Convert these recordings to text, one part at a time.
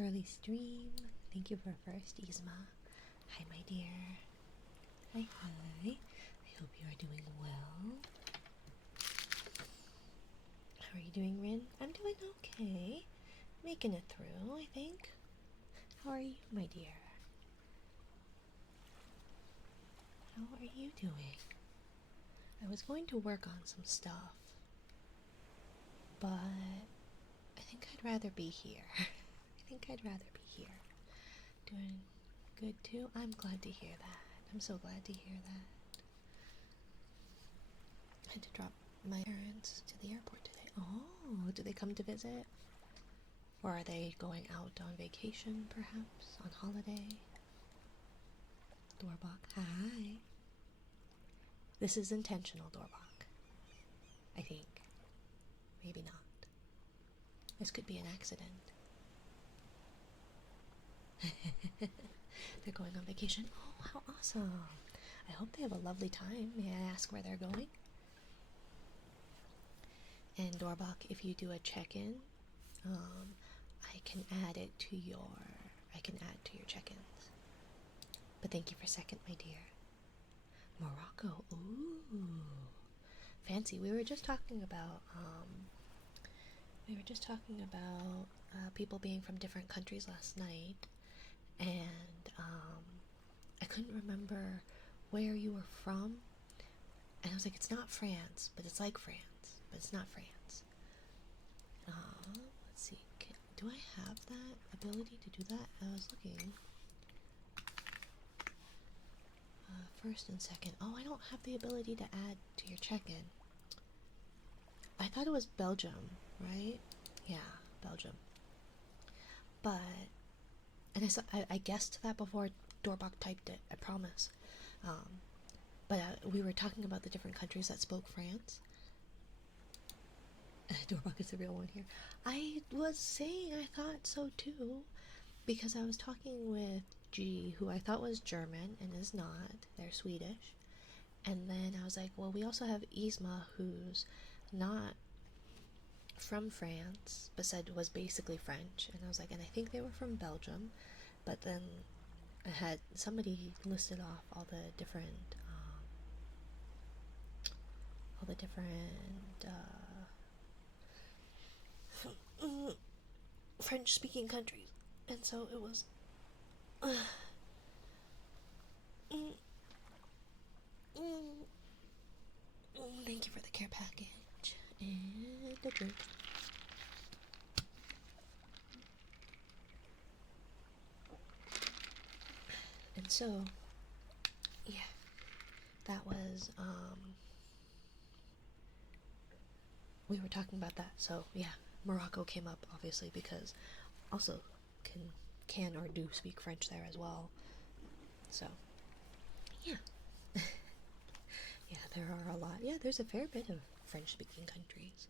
Early stream. Thank you for first, Isma. Hi, my dear. Hi, hi. I hope you are doing well. How are you doing, Rin? I'm doing okay. Making it through, I think. How are you, my dear? How are you doing? I was going to work on some stuff, but I think I'd rather be here. I think I'd rather be here. Doing good too? I'm glad to hear that. I'm so glad to hear that. I had to drop my parents to the airport today. Oh, do they come to visit? Or are they going out on vacation, perhaps? On holiday? Doorbok, hi. This is intentional, Doorbok. I think. Maybe not. This could be an accident. They're going on vacation. Oh, how awesome. I hope they have a lovely time. May I ask where they're going? And Doorbok, if you do a check-in, I can add it to your check-ins. But thank you for second, my dear. Morocco. Ooh. Fancy. We were just talking about people being from different countries last night, and I couldn't remember where you were from, and I was like, it's not France, but it's like France, but it's not France. Let's see, do I have that ability to do that? I was looking. First and second. Oh, I don't have the ability to add to your check-in. I thought it was Belgium, right? Yeah, Belgium. But, and I guessed that before Doorbok typed it, I promise. But we were talking about the different countries that spoke France. Doorbok is the real one here. I was saying I thought so too, because I was talking with G, who I thought was German and is not. They're Swedish. And then I was like, well, we also have Isma, who's not from France, but said was basically French. And I was like, and I think they were from Belgium. But then I had somebody listed off all the different French-speaking countries, and so it was. Thank you for the care package and a drink. And so, yeah, that was we were talking about that. So yeah, Morocco came up obviously because also can or do speak French there as well. So yeah. Yeah, there are a lot. Yeah, there's a fair bit of French-speaking countries.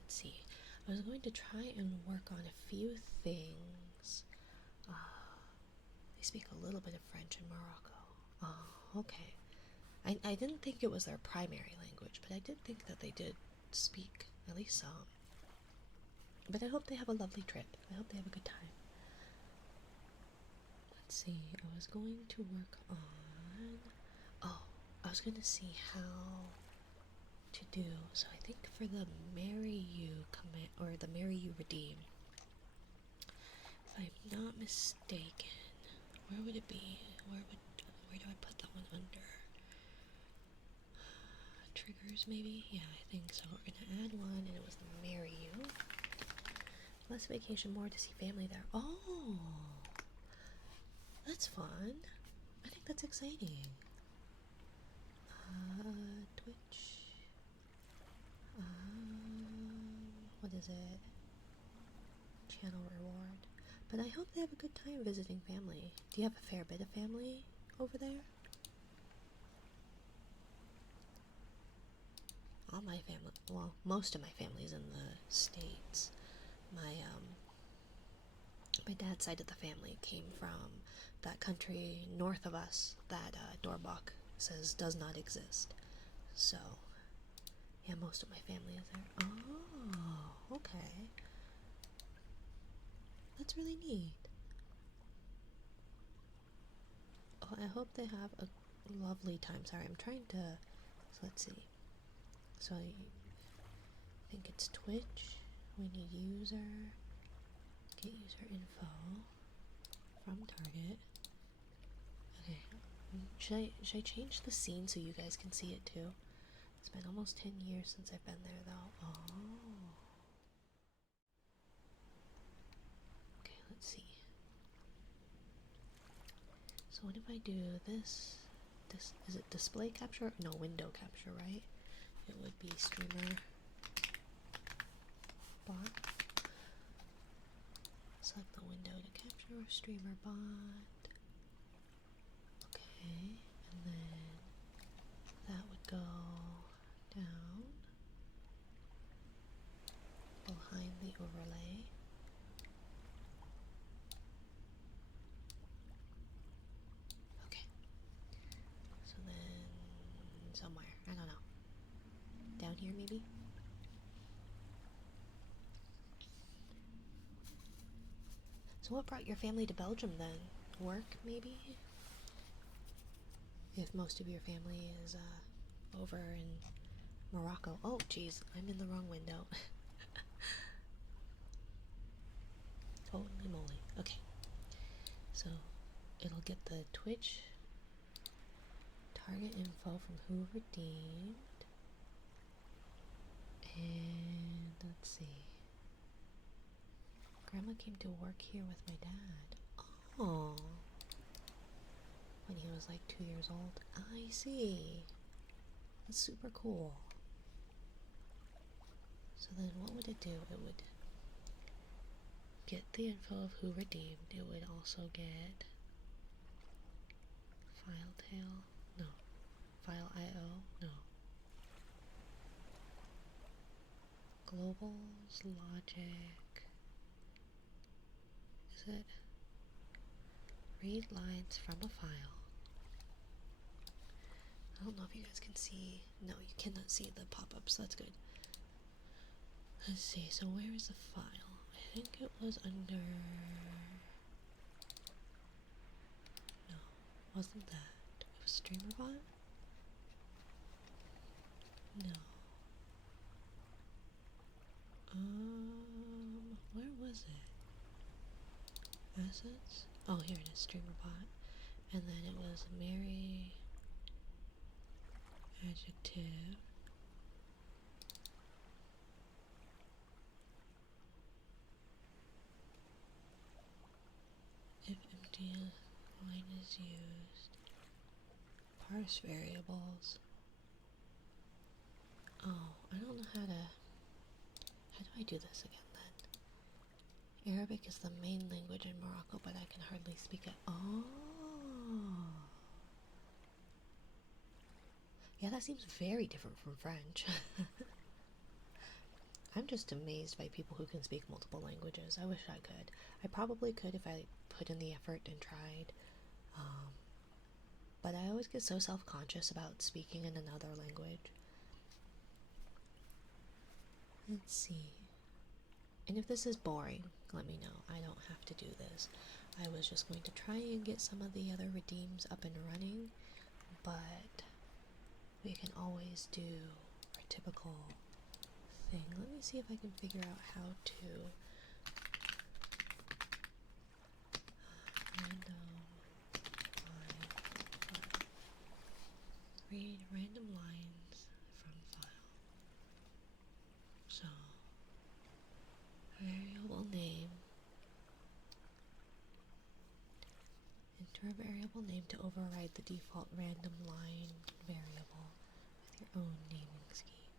Let's see. I was going to try and work on a few things. They speak a little bit of French in Morocco. Oh, okay. I didn't think it was their primary language, but I did think that they did speak at least some. But I hope they have a lovely trip. I hope they have a good time. Let's see. I was going to work on... Oh, I was going to see how to do. So I think for the Marry You command, or the Marry You redeem, if I'm not mistaken, where would it be? Where do I put that one under? Triggers, maybe? Yeah, I think so. We're gonna add one, and it was the Marry You. Less vacation, more to see family there. Oh, that's fun. I think that's exciting. Twitch. What is it? Channel reward. But I hope they have a good time visiting family. Do you have a fair bit of family over there? All my family, well, most of my family's in the States. My dad's side of the family came from that country north of us that Doorbok says does not exist. So, yeah, most of my family is there. Oh, okay. That's really neat. Oh, I hope they have a lovely time. Sorry, I'm trying to. So let's see. So I think it's Twitch. We need user. Get user info from Target. Okay. Should I change the scene so you guys can see it too? It's been almost 10 years since I've been there though. Oh. Okay, let's see. So what if I do this? Is it display capture? No, window capture, right? It would be Streamer.Bot. Select the window to capture Streamer.Bot. Okay, and then that would go down behind the overlay. Okay, so then somewhere, I don't know, down here maybe? So what brought your family to Belgium then? Work maybe? If most of your family is over in Morocco. Oh geez, I'm in the wrong window. Holy moly. Okay. So it'll get the Twitch target info from who redeemed. And let's see. Grandma came to work here with my dad. Oh. When he was like 2 years old. I see. That's super cool. So then what would it do? It would get the info of who redeemed. It would also get file tail. No. File IO. No. Globals, logic. Is it? Read lines from a file. I don't know if you guys can see. No, you cannot see the pop-ups. That's good. Let's see. So where is the file? I think it was under... No, wasn't that. It was Streamer.Bot? No. Where was it? Assets? Oh, here it is, Streamer.Bot. And then it was Mary adjective. If empty line is used. Parse variables. Oh, I don't know how do I do this again then? Arabic is the main language in Morocco, but I can hardly speak it. Oh. Yeah, that seems very different from French. I'm just amazed by people who can speak multiple languages. I wish I could. I probably could if I put in the effort and tried. But I always get so self-conscious about speaking in another language. Let's see. And if this is boring, let me know. I don't have to do this. I was just going to try and get some of the other redeems up and running, but we can always do our typical thing. Let me see if I can figure out how to read random lines from file. So variable name. Enter a variable name to override the default random line variable with your own naming scheme.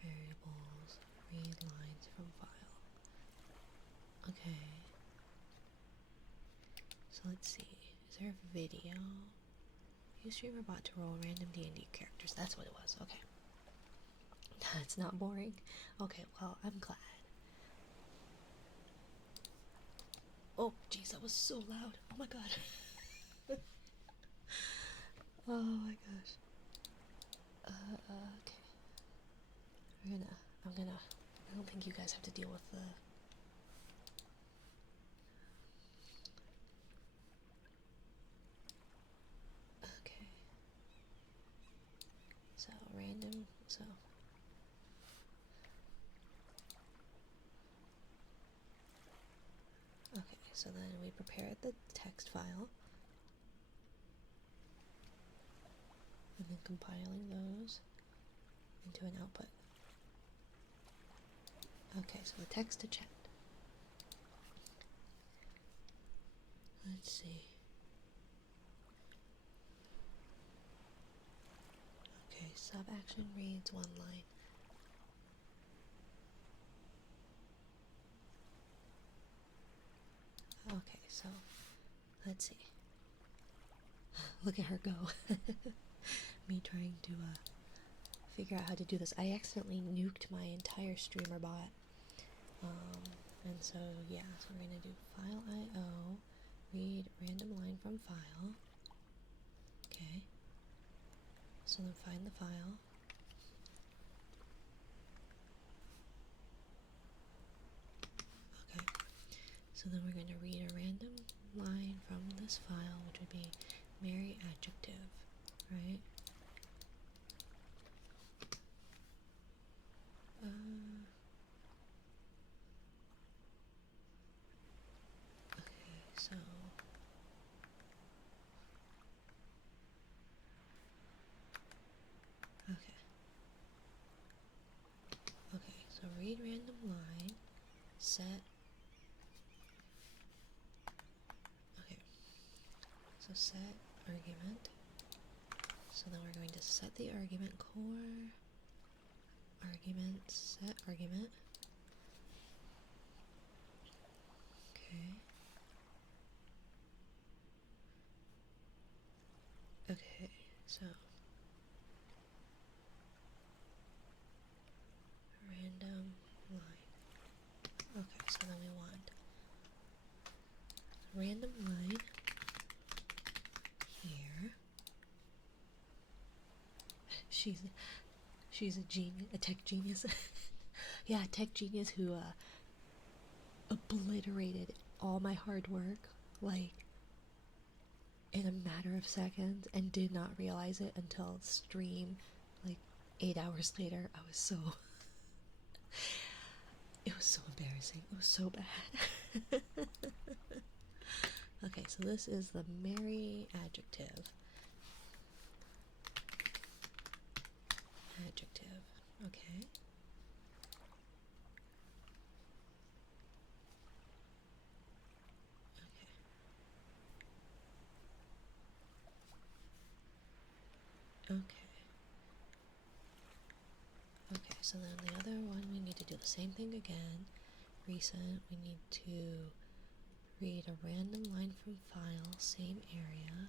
Variables, read lines from file. Okay. So let's see. Is there a video? Use Streamer.Bot to roll random D&D characters. That's what it was. Okay. That's not boring. Okay, well, I'm glad. Oh, jeez, that was so loud. Oh my god. Oh my gosh. Okay. I don't think you guys have to deal with the random, so. Okay, so then we prepared the text file. And then compiling those into an output. Okay, so the text to chat. Let's see. Okay, sub action reads one line. Okay, so let's see. Look at her go. Me trying to figure out how to do this. I accidentally nuked my entire Streamer.Bot. And so, yeah, so we're going to do file IO, read random line from file. Okay. So then find the file. Okay. So then we're going to read a random line from this file, which would be Mary adjective, right? Okay, so okay, so read random line, set. Okay, so set argument. So then we're going to set the argument core argument, set argument. Okay. Okay, so random line. Okay, so then we want random line here. She's a genius, a tech genius. Yeah, a tech genius who obliterated all my hard work, like, in a matter of seconds, and did not realize it until stream, like, 8 hours later. I was so... It was so embarrassing. It was so bad. Okay, so this is the Mary adjective. Adjective. Okay. Okay. Okay, so then the other one, we need to do the same thing again. Recent, we need to read a random line from file, same area,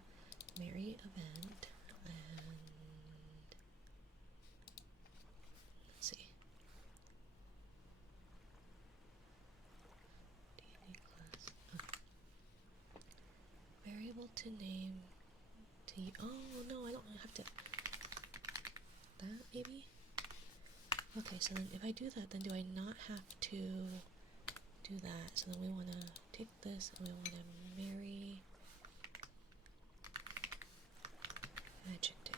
Mary event, and let's see. D&D class. Oh. Variable to name to. Oh no, I don't have to. That maybe? Okay, so then if I do that, then do I not have to do that? So then we want to take this and we want to marry adjective.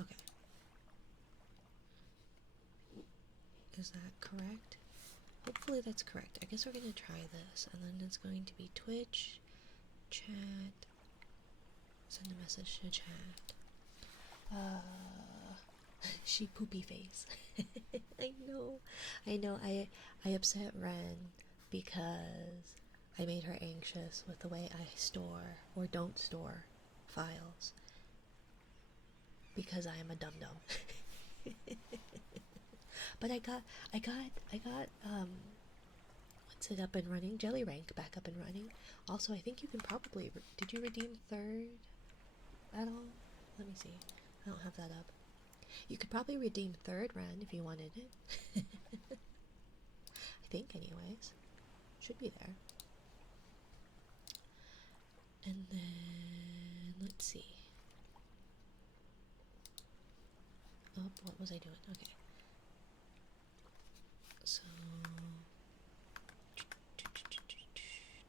Okay. Is that correct? Hopefully that's correct. I guess we're going to try this, and then it's going to be Twitch, chat, send a message to chat. She poopy face. I know, I upset Ren because I made her anxious with the way I store or don't store files, because I am a dum-dum. But I got what's it up and running? Jelly Rank back up and running. Also, I think you can probably did you redeem third at all? Let me see. I don't have that up. You could probably redeem third Ren if you wanted it. I think, anyways. Should be there. And then let's see. Oh, what was I doing? Okay. So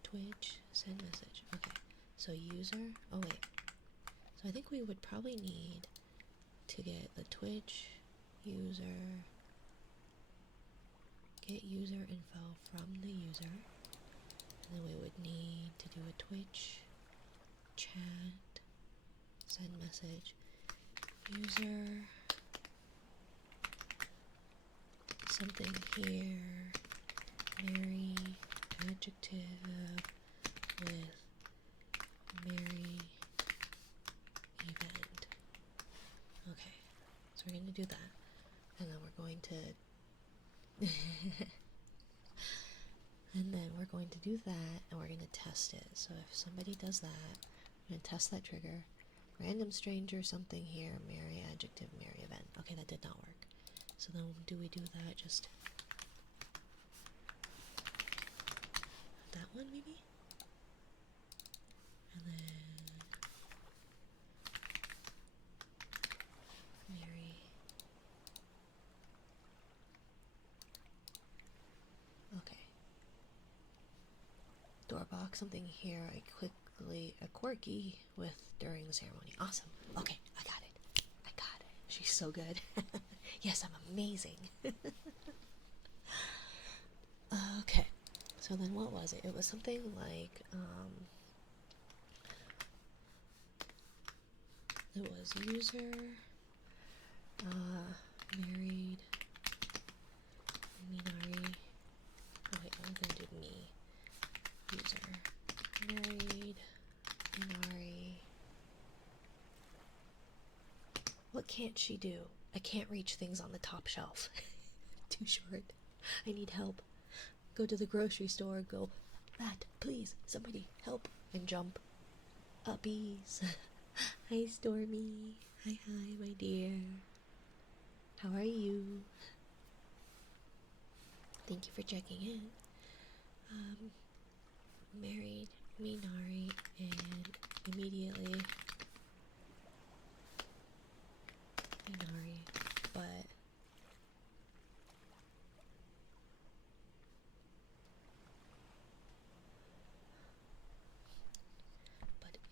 Twitch, send message. Okay. So user. Oh wait. So I think we would probably need to get the Twitch user, get user info from the user, and then we would need to do a Twitch chat, send message, user, something here, Mary, adjective with Mary event. Okay, so we're going to do that, and then we're going to and then we're going to do that, and we're going to test it. So if somebody does that, we're going to test that trigger. Random stranger, something here, Mary, adjective, Mary event. Okay, that did not work. So then do we do that just that one maybe? And then Mary. Okay. Door box, something here. A quirky with during the ceremony. Awesome. Okay, I got it. I got it. She's so good. Yes, I'm amazing. Okay. So then what was it? It was something like, it was user, married, Minari. Oh wait, I'm gonna do me. User, married, Minari. What can't she do? I can't reach things on the top shelf. Too short. I need help. Go to the grocery store, go, that, please, somebody help, and jump. Uppies. Hi, Stormy. Hi, my dear. How are you? Thank you for checking in. Married Minari, and immediately Minari, but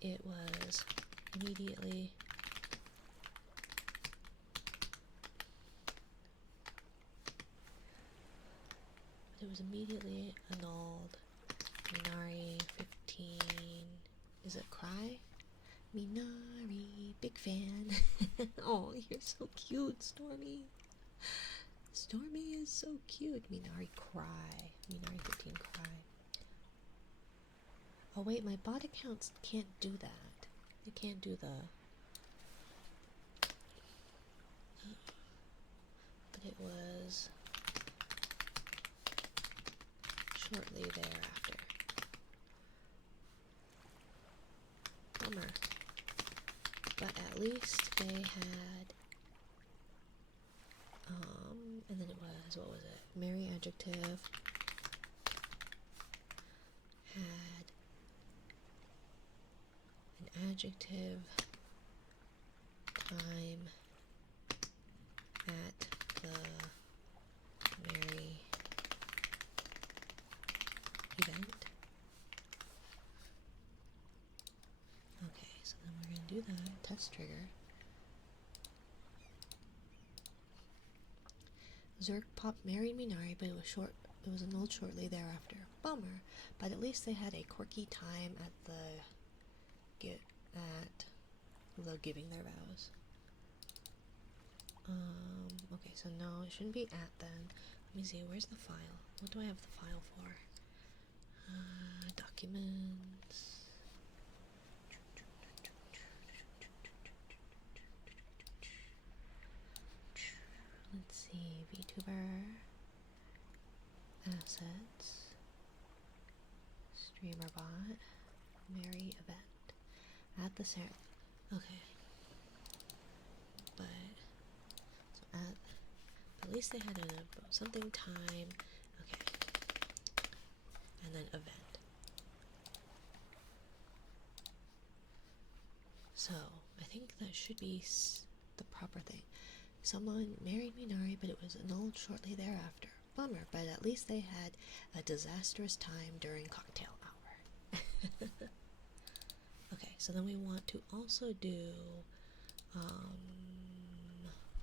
it was immediately annulled. Minari 15. Is it cry? Minari, big fan. Oh, you're so cute, Stormy. Stormy is so cute. Minari cry. Minari 15 cry. Oh wait, my bot accounts can't do that. They can't do the... But it was shortly thereafter. Bummer. But at least they had, and then it was, what was it? Mary adjective had an adjective time at the Mary event. Okay, so then we're going to do that test trigger. Zerk Pop married Minari, but it was annulled shortly thereafter. Bummer, but at least they had a quirky time at the giving their vows. Okay, so no, it shouldn't be at then. Let me see, where's the file? What do I have the file for? Documents. Let's see, VTuber, assets, Streamer.Bot, Mary event, at the ceremony. Okay, but so at least they had something time. Okay, and then event. So I think that should be the proper thing. Someone married Minari, but it was annulled shortly thereafter. Bummer, but at least they had a disastrous time during cocktail hour. Okay, so then we want to also do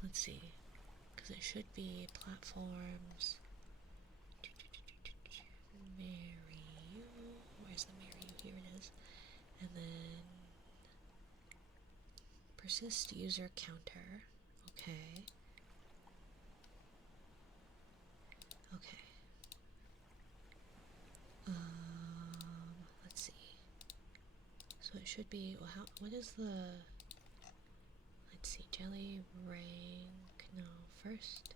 let's see, because it should be platforms. Marry you. Where's the marry you? Here it is. And then persist user counter. Okay. Okay. Let's see. So it should be, well, what is the, let's see, jelly rank, no, first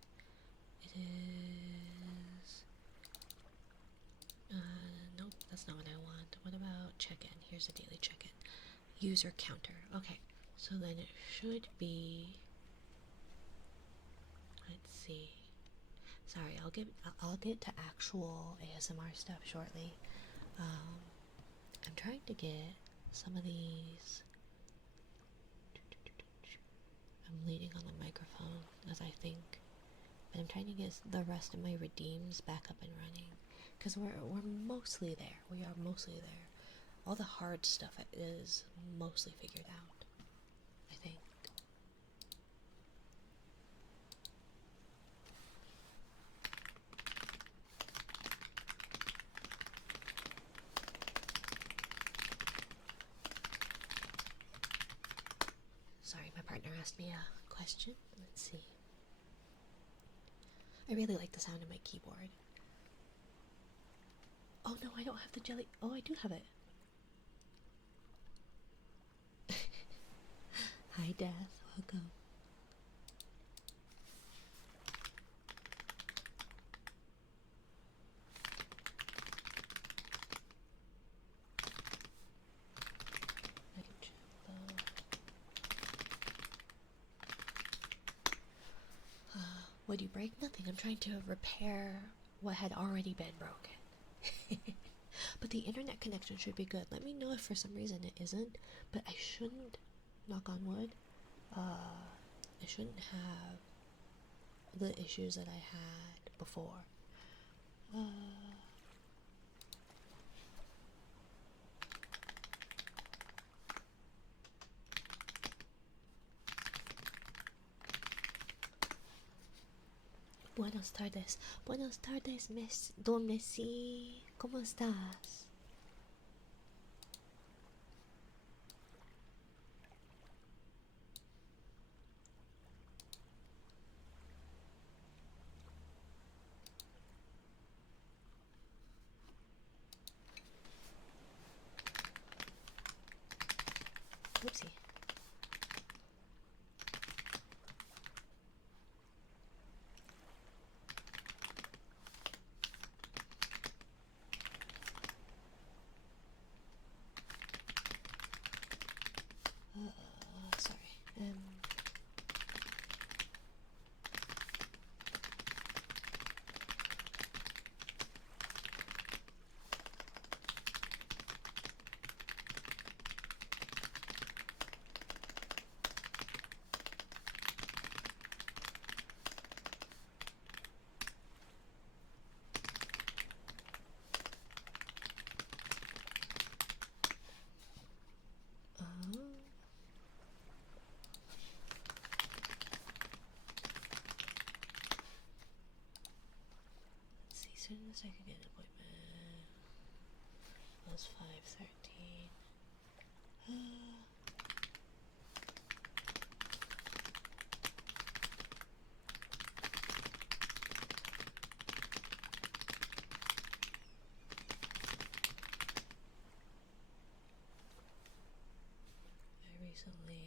it is, nope, that's not what I want. What about check-in? Here's a daily check-in. User counter. Okay, so then it should be, let's see. Sorry, I'll get to actual ASMR stuff shortly. I'm trying to get some of these. I'm leaning on the microphone as I think, but I'm trying to get the rest of my redeems back up and running because we're mostly there. We are mostly there. All the hard stuff is mostly figured out, I think. Sorry, my partner asked me a question. Let's see. I really like the sound of my keyboard. Oh no, I don't have the jelly. Oh, I do have it. Hi, Death. Welcome. Would you break? Nothing. I'm trying to repair what had already been broken. But the internet connection should be good. Let me know if for some reason it isn't. But I shouldn't, knock on wood, I shouldn't have the issues that I had before. Buenos tardes. Buenos tardes, Don Messi. ¿Cómo estás? Oopsie. Sorry. Let's see, as soon as I could get an appointment. It was 5:13. I recently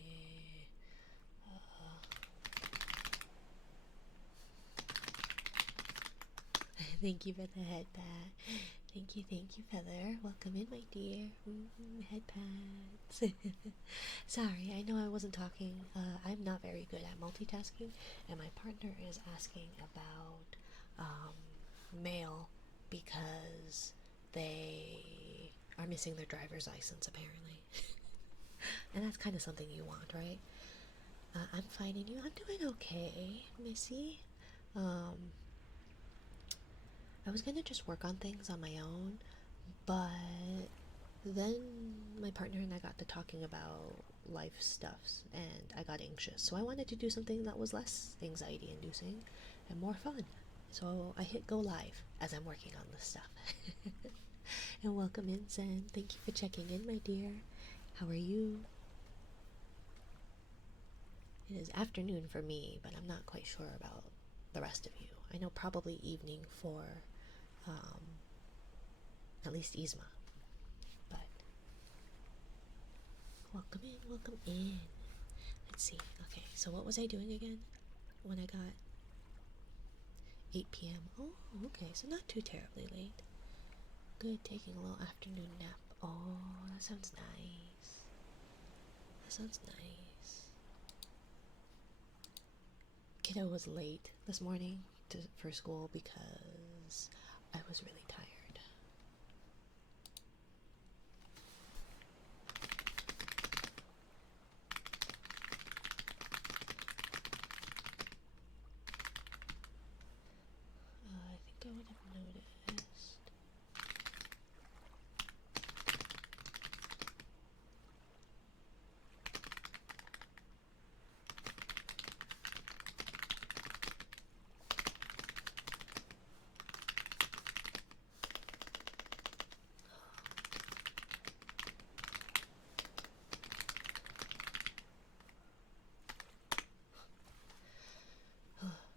thank you for the head pat. Thank you, Feather. Welcome in, my dear. Head pats. Sorry, I know I wasn't talking. I'm not very good at multitasking, and my partner is asking about mail because they are missing their driver's license, apparently. And that's kind of something you want, right? I'm finding you. I'm doing okay, Missy. I was gonna just work on things on my own, but then my partner and I got to talking about life stuffs, and I got anxious. So I wanted to do something that was less anxiety inducing and more fun. So I hit go live as I'm working on this stuff. And welcome in, Zen. Thank you for checking in, my dear. How are you? It is afternoon for me, but I'm not quite sure about the rest of you. I know probably evening for at least Yzma. But welcome in, welcome in. Let's see. Okay, so what was I doing again when I got 8 p.m.? Oh, okay, so not too terribly late. Good, taking a little afternoon nap. Oh, that sounds nice. That sounds nice. Kiddo was late this morning for school because I was really tired. I think I would have noticed.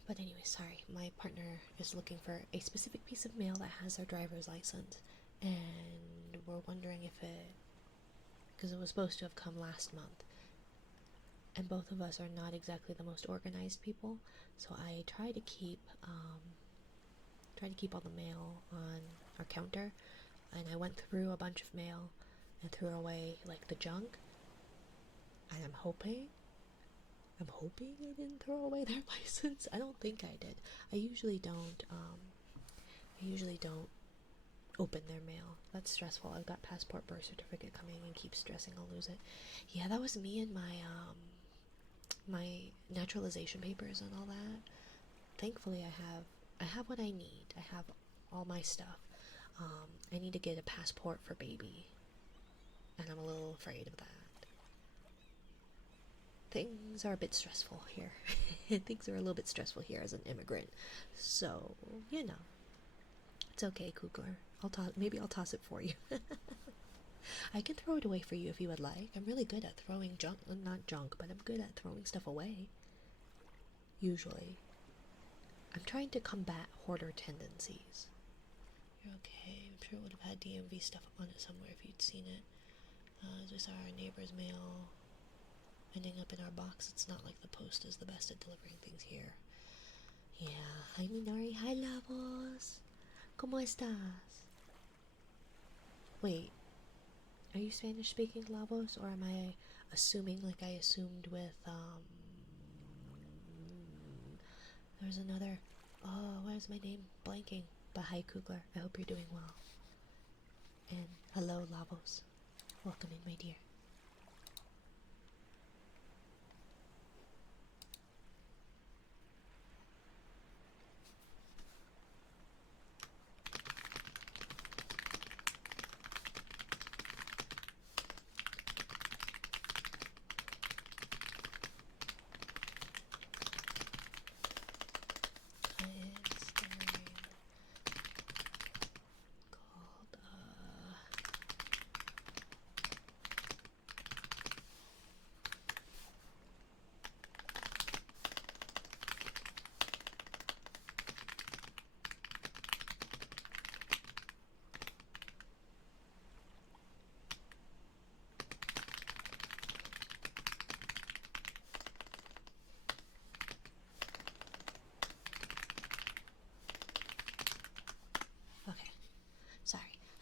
But anyway, sorry, my partner is looking for a specific piece of mail that has their driver's license, and we're wondering if because it was supposed to have come last month, and both of us are not exactly the most organized people, so I try to keep all the mail on our counter, and I went through a bunch of mail and threw away like the junk, and I'm hoping I didn't throw away their license. I don't think I did. I usually don't open their mail. That's stressful. I've got passport, birth certificate coming and keep stressing I'll lose it. Yeah, that was me and my naturalization papers and all that. Thankfully I have what I need. I have all my stuff. I need to get a passport for baby, and I'm a little afraid of that. Things are a bit stressful here. Things are a little bit stressful here as an immigrant. So, it's okay, Kugler. Maybe I'll toss it for you. I can throw it away for you if you would like. I'm really good at throwing junk, not junk, but I'm good at throwing stuff away. Usually. I'm trying to combat hoarder tendencies. You're okay. I'm sure it would have had DMV stuff on it somewhere if you'd seen it. As we saw our neighbor's mail ending up in our box, it's not like the post is the best at delivering things here. Yeah. Hi, Minari. Hi, Lavos. ¿Cómo estás? Wait. Are you Spanish speaking, Lavos? Or am I assuming like I assumed with, there's another, why is my name blanking? But hi, Kugler. I hope you're doing well. And hello, Lavos. Welcome in, my dear.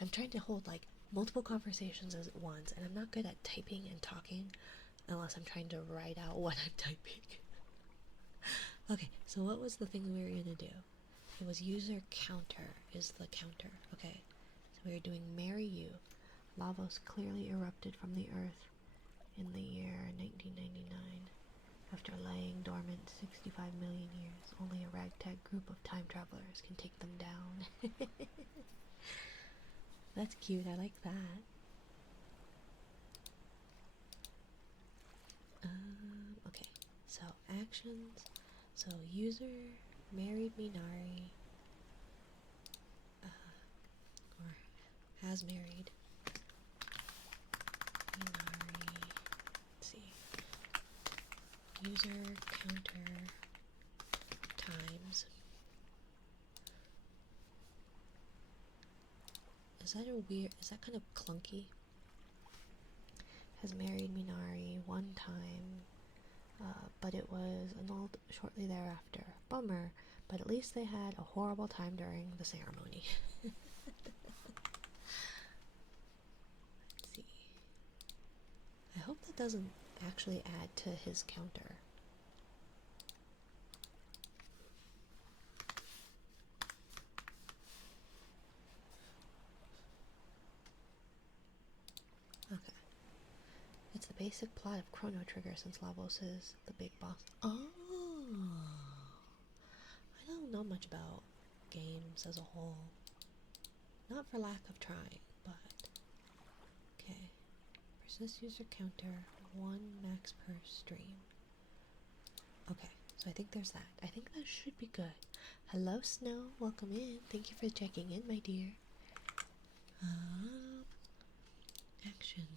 I'm trying to hold like multiple conversations at once, and I'm not good at typing and talking unless I'm trying to write out what I'm typing. Okay, so what was the thing we were gonna do? It was user counter is the counter. Okay, so we were doing marry you. Lavos clearly erupted from the earth in the year 1999 after laying dormant 65 million years. Only a ragtag group of time travelers can take them down. That's cute, I like that. Okay, so actions. So user married Minari, or has married Minari. Let's see. User counter times. Is that kind of clunky? Has married Minari one time, but it was annulled shortly thereafter. Bummer, but at least they had a horrible time during the ceremony. Let's see. I hope that doesn't actually add to his counter. Okay. It's the basic plot of Chrono Trigger since Lavos is the big boss. Oh! I don't know much about games as a whole. Not for lack of trying, but... Okay. Persist user counter, 1 max per stream. Okay, so I think there's that. I think that should be good. Hello, Snow. Welcome in. Thank you for checking in, my dear. Actions.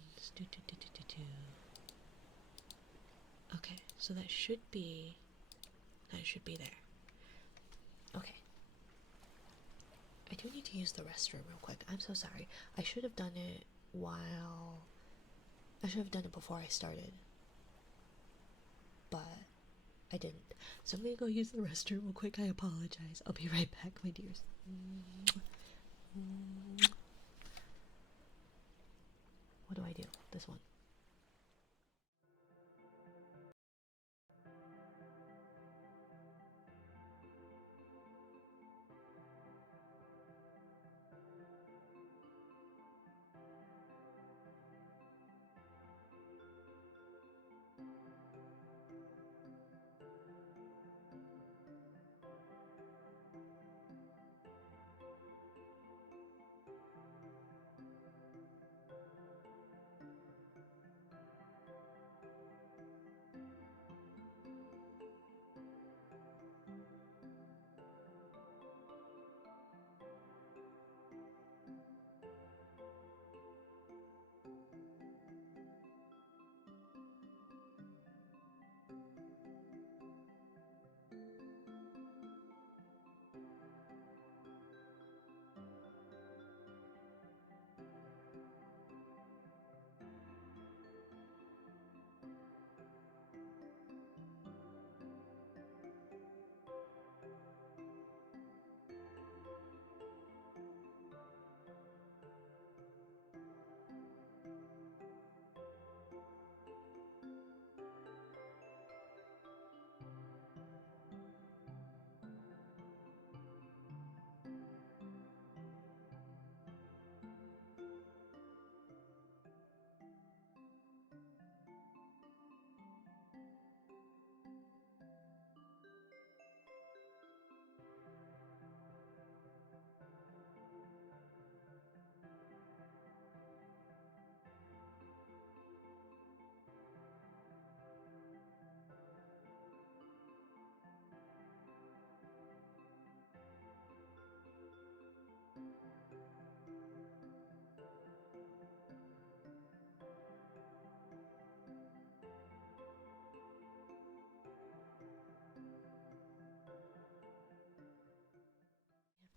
Okay, so that should be there. Okay. I do need to use the restroom real quick. I'm so sorry. I should have done it before I started. But I didn't. So I'm gonna go use the restroom real quick. I apologize. I'll be right back, my dears. What do I do? This one.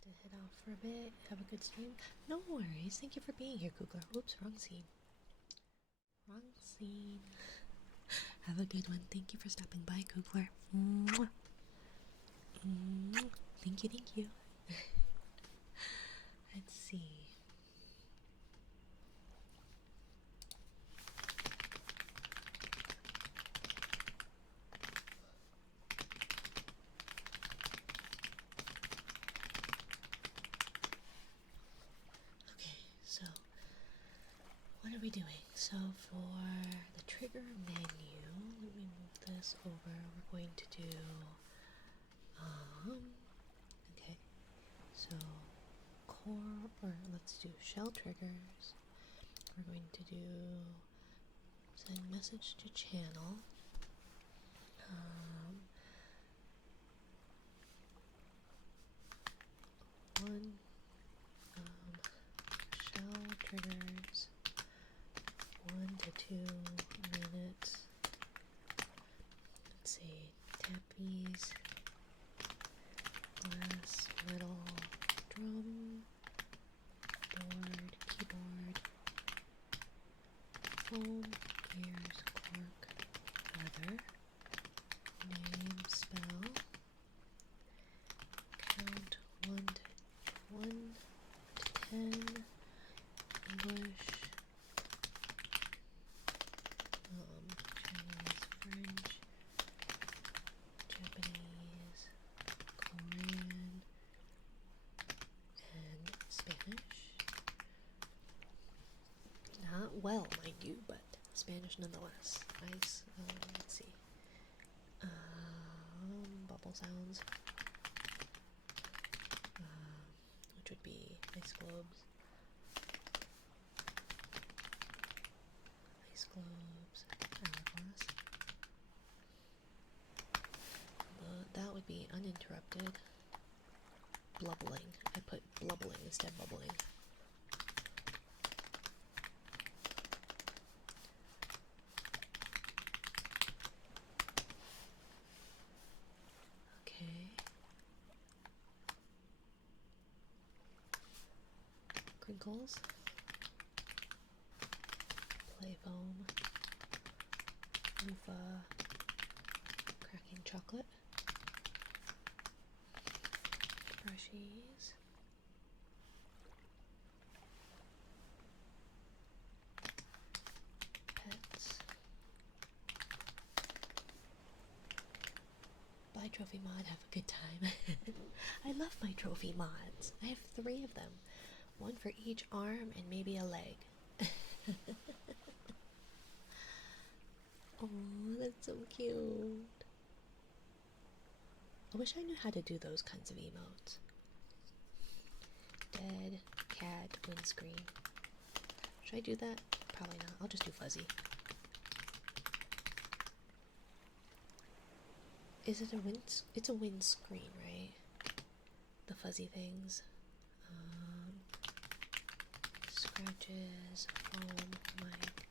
To head off for a bit, have a good stream. No worries. Thank you for being here, Kugler. Oops, wrong scene. Wrong scene. Have a good one. Thank you for stopping by, Kugler. Mwah. Mwah. Thank you, thank you. Let's see. Okay, so what are we doing? So for the trigger menu, let me move this over. We're going to do okay. So core, or let's do shell triggers. We're going to do send message to channel. One shell triggers 1 to 2 minutes. Let's see, tappies, glass, metal, drum, board, keyboard, foam, gears, cork, leather, name, spell, count 1 to 10, English, Chinese, French, Japanese, Korean, and Spanish. Not well, mind you, but Spanish nonetheless. Ice, let's see. Bubble sounds. Which would be ice globes. Ice globes, hourglass. That would be uninterrupted. Blubbling. I put blubbling instead of bubbling. Okay. Crinkles. Play foam. Loofah. Cracking chocolate. Brushies. Pets. Buy trophy mod, have a good time. I love my trophy mods. I have 3 of them. 1 for each arm and maybe a leg. Oh, that's so cute. I wish I knew how to do those kinds of emotes. Dead cat windscreen. Should I do that? Probably not. I'll just do fuzzy. Is it a it's a windscreen, right? The fuzzy things. Scratches, foam, mic,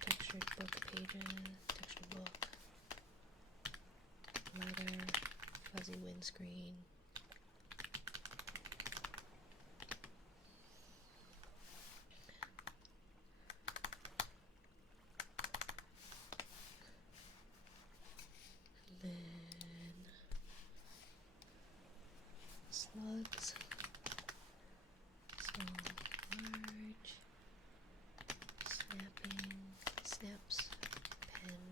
textured book pages, textured book, leather, fuzzy windscreen. And then slugs, small, large, snapping, snaps, pen,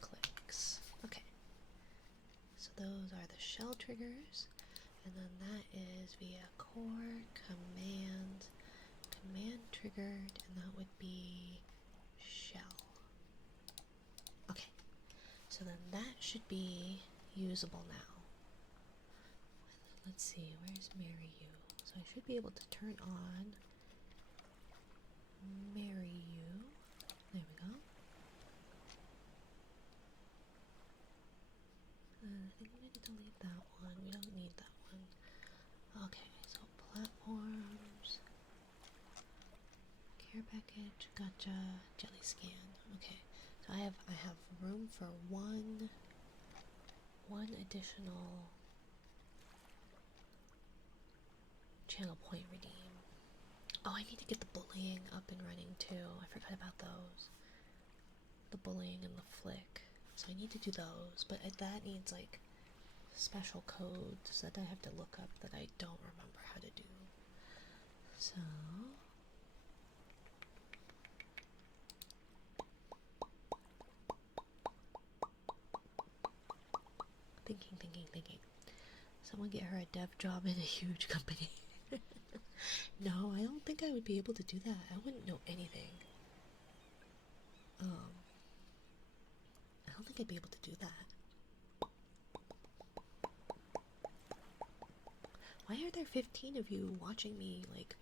clicks. Okay, so those are the shell triggers, and then that is via core command triggered, and that would be shell. Okay, so then that should be usable now. Let's see, where's Marry You? So I should be able to turn on Marry You. There we go. I think I'm going to delete that one. We don't need that one. Okay, so platforms, care package, gotcha, jelly scan. Okay, so I have room for one additional channel point redeem. Oh, I need to get the bullying up and running too. I forgot about those. The bullying and the flick. So I need to do those, but that needs like special codes that I have to look up that I don't remember how to do. So thinking. Someone get her a dev job in a huge company. No, I don't think I would be able to do that. I wouldn't know anything. I don't think I'd be able to do that. Why are there 15 of you watching me, like,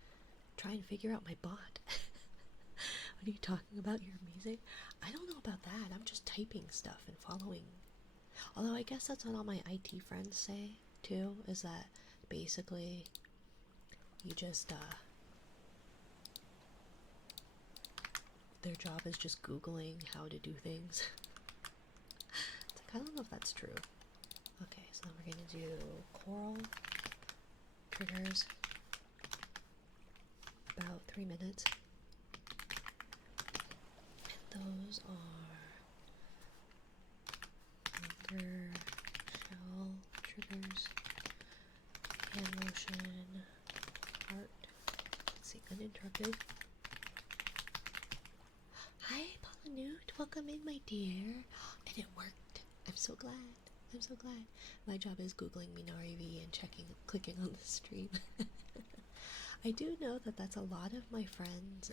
try and figure out my bot? What are you talking about? You're amazing? I don't know about that. I'm just typing stuff and following Although I guess that's what all my IT friends say too, is that basically you just their job is just Googling how to do things. It's like, I don't know if that's true. Okay, so then we're gonna do coral triggers, about 3 minutes. And those are anchor, shell, triggers, hand motion, heart. Let's see, uninterrupted. Hi, Paula Newt. Welcome in, my dear. And it worked. I'm so glad. I'm so glad. My job is Googling Minari V and clicking on the stream. I do know that that's a lot of my friends,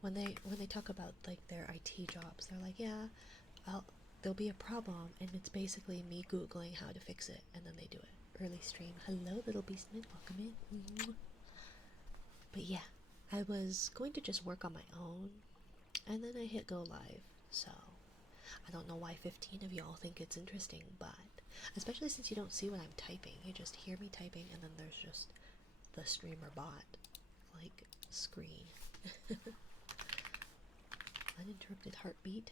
when they talk about like their IT jobs, they're like, yeah, there'll be a problem, and it's basically me Googling how to fix it, and then they do it. Early stream. Hello, little beastman. Welcome in. But yeah, I was going to just work on my own, and then I hit go live, so I don't know why 15 of y'all think it's interesting, but especially since you don't see what I'm typing, you just hear me typing, and then there's just the Streamer.Bot, like, screen. Uninterrupted heartbeat.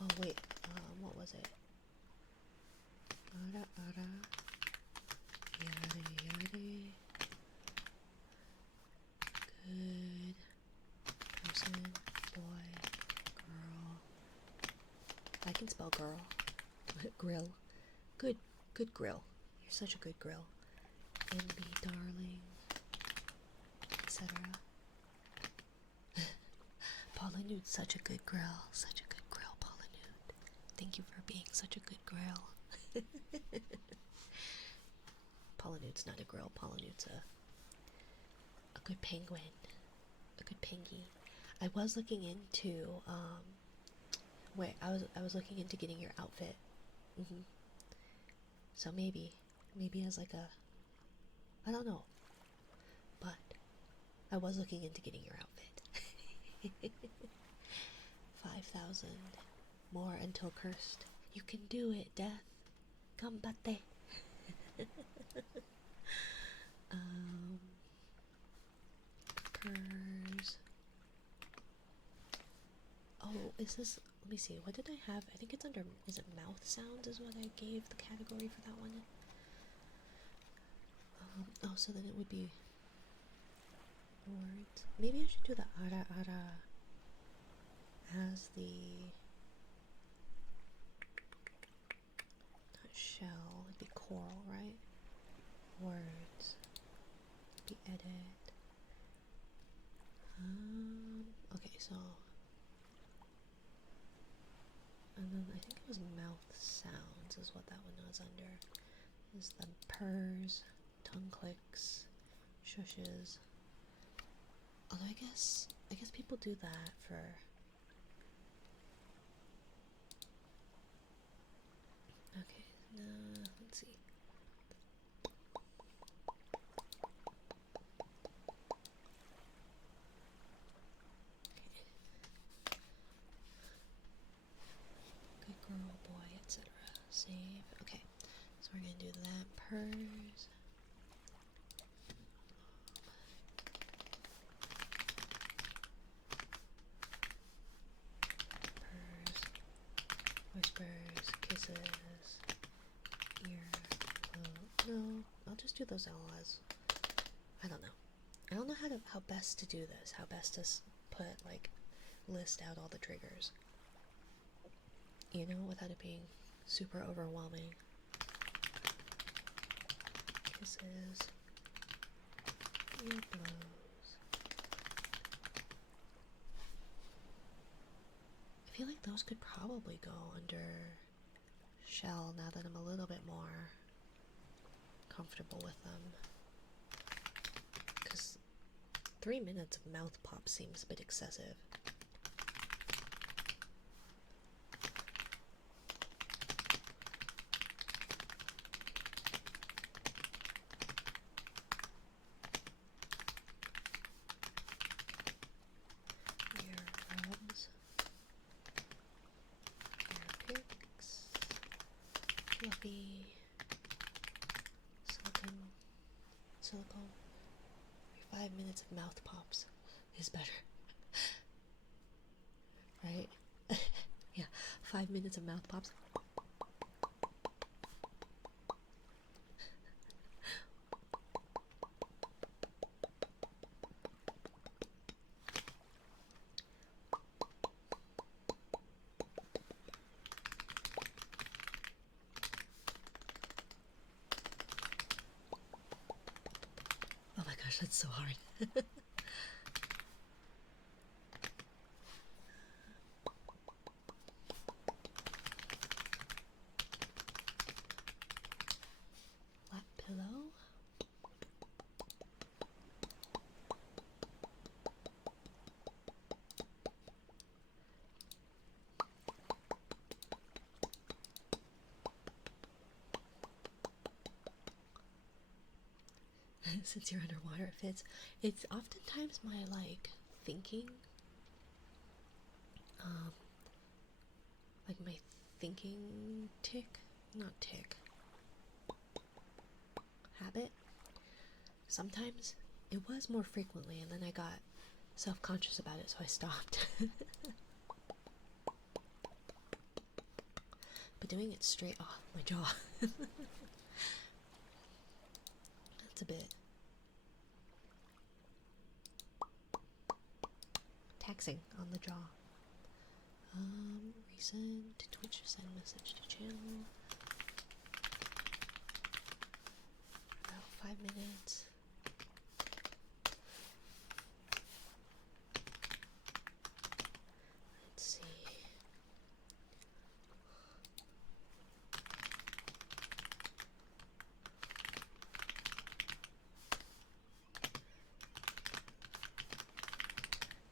Oh wait, what was it? Yada yada. Good person, boy, girl. I can spell girl. Grill. Good grill. You're such a good grill. NB darling, etc. Paula Newt, such a good grill. Such a good grill, Paula Newt. Thank you for being such a good grill. Paula Newt's not a grill. Paula Newt's a good penguin. A good pengy. I was looking into I was looking into getting your outfit. So maybe as like a, I don't know, but I was looking into getting your outfit. 5,000 more until cursed. You can do it, Death. Combate. Purrs. Oh, is this, let me see, what did I have? I think it's under, is it mouth sounds is what I gave the category for that one? Oh, so then it would be words. Maybe I should do the ara ara as the, not shell, it'd be coral, right? Words, be edit. Okay, so, and then I think it was mouth sounds is what that one was under. Is the purrs, tongue clicks, shushes. Although I guess people do that for, okay, let's see. Good girl, boy, etc. Save. Okay, so we're gonna do that. Purrs. Whispers, kisses, ear, no, I'll just do those all as, I don't know how best to do this, how best to put, like, list out all the triggers, you know, without it being super overwhelming. Kisses, ear blows. I feel like those could probably go under shell now that I'm a little bit more comfortable with them. Because 3 minutes of mouth pop seems a bit excessive. be silicone. 5 minutes of mouth pops is better, right? Yeah, 5 minutes of mouth pops. Oh my gosh, that's so hard. Lap pillow. Since you're underwater, it fits. It's oftentimes my like thinking, like my thinking habit. Sometimes it was more frequently, and then I got self-conscious about it, so I stopped. But doing it straight off my jaw, that's a bit taxing on the jaw. Recent Twitch send message to channel. About 5 minutes. Let's see.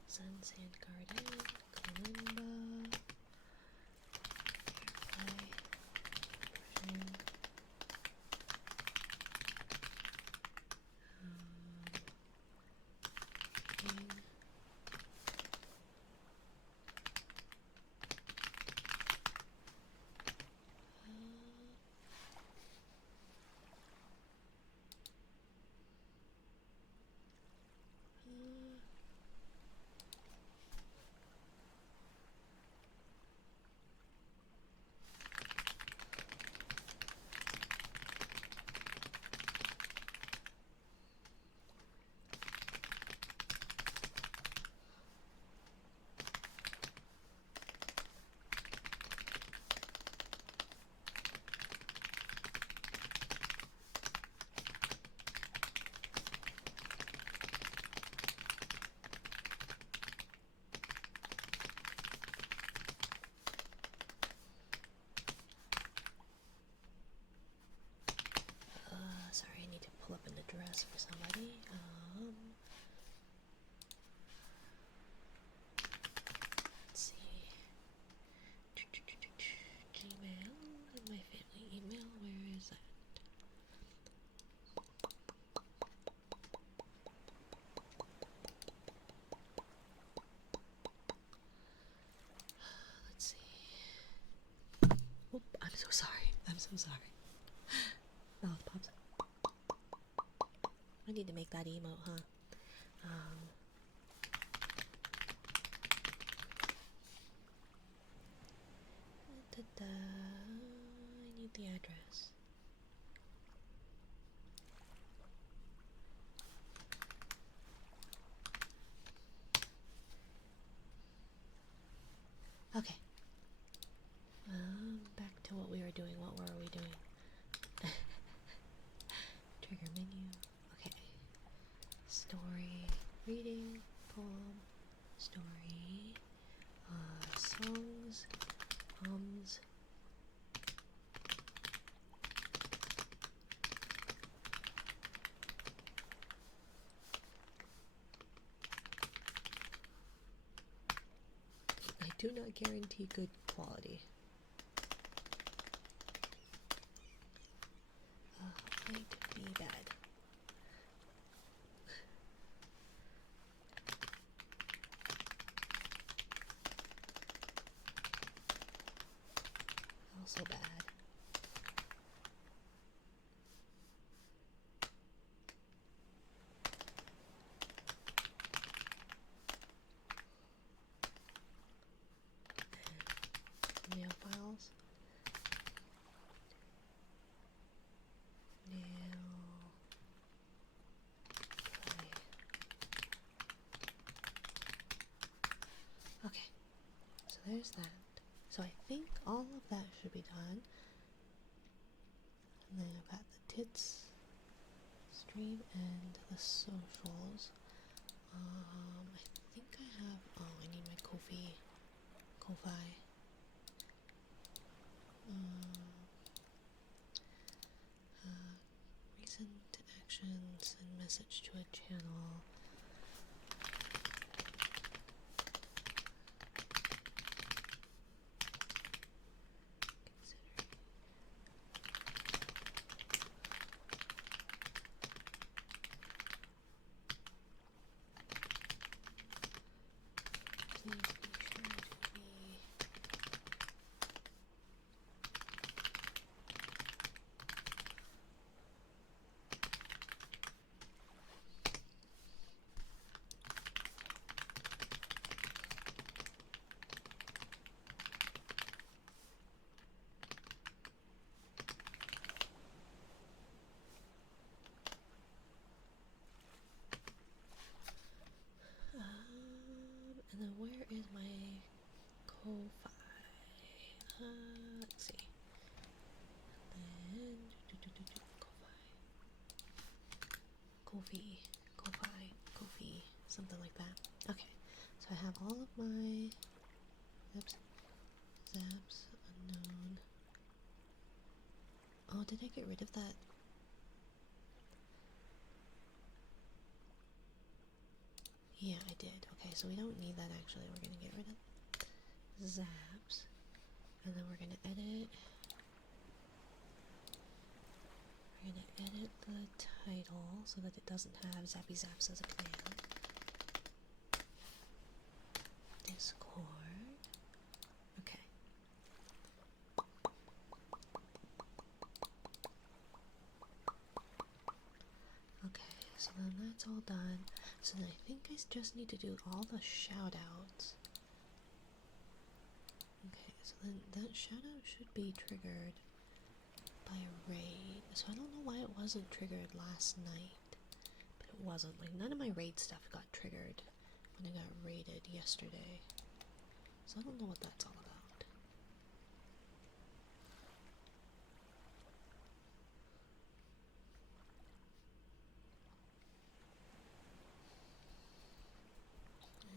Sun, Sand Garden, Kalimba, Airplay, Version, King, sorry, I need to pull up an address for somebody. Let's see. Gmail, my family email, where is that? Let's see. Oop, I'm so sorry. I'm so sorry. Mouth pops. I need to make that emote, huh? I need the address. Okay. Back to what we were doing. What were we doing? Trigger menu. Okay. Story. Reading. Poem. Story. Songs. Poems. I do not guarantee good quality. Might be bad. Also bad. there's that. So I think all of that should be done. And then I've got the tits stream and the socials. I think I have. Oh, I need my Ko-fi. Recent actions and message to a channel. Please be sure to be and then where is my Ko-fi? Let's see. And then Ko-fi, something like that. Okay, so I have all of my zaps, unknown. Oh, did I get rid of that? Yeah, I did. Okay, so we don't need that actually. We're gonna get rid of zaps. And then we're gonna edit. We're gonna edit the title so that it doesn't have Zappy Zaps as a command. Discord. Okay. Okay, so then that's all done. So then I think I just need to do all the shout outs. Okay, so then that shout out should be triggered by a raid. So I don't know why it wasn't triggered last night. But it wasn't. Like, none of my raid stuff got triggered when I got raided yesterday. So I don't know what that's all about.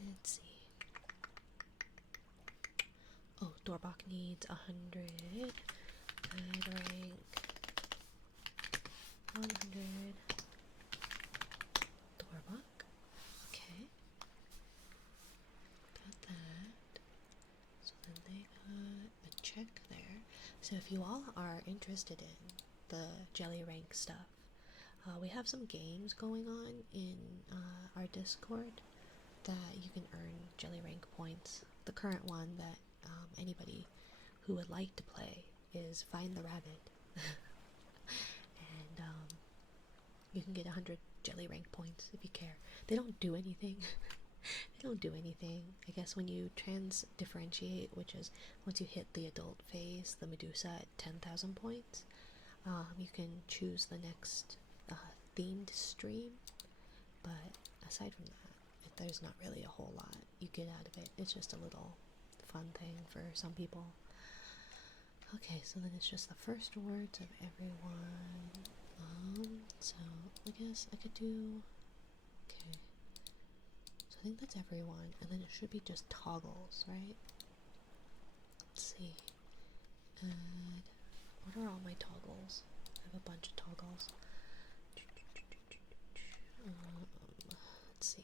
Let's see. Oh, Doorbok needs 100. I'd rank 100. Doorbok. Okay. Got that. So then they got a check there. So if you all are interested in the jelly rank stuff, we have some games going on in our Discord that you can earn jelly rank points. The current one that anybody who would like to play is Find the Rabbit. And you can get 100 jelly rank points if you care. They don't do anything. They don't do anything. I guess when you trans differentiate, which is once you hit the adult phase, the Medusa at 10,000 points, you can choose the next themed stream. But aside from that, there's not really a whole lot you get out of it. It's just a little fun thing for some people. Okay, so then it's just the first words of everyone. So I guess I could do. Okay. So I think that's everyone, and then it should be just toggles, right? Let's see. Add. What are all my toggles? I have a bunch of toggles. Let's see.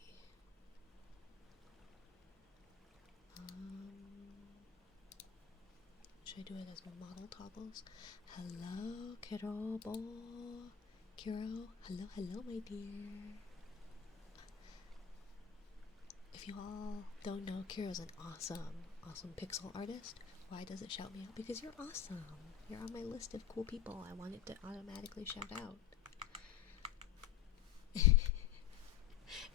Should I do it as model toggles? Hello, Kiro. Hello, my dear. If you all don't know, Kiro's an awesome pixel artist. Why does it shout me out? Because you're awesome. You're on my list of cool people. I want it to automatically shout out.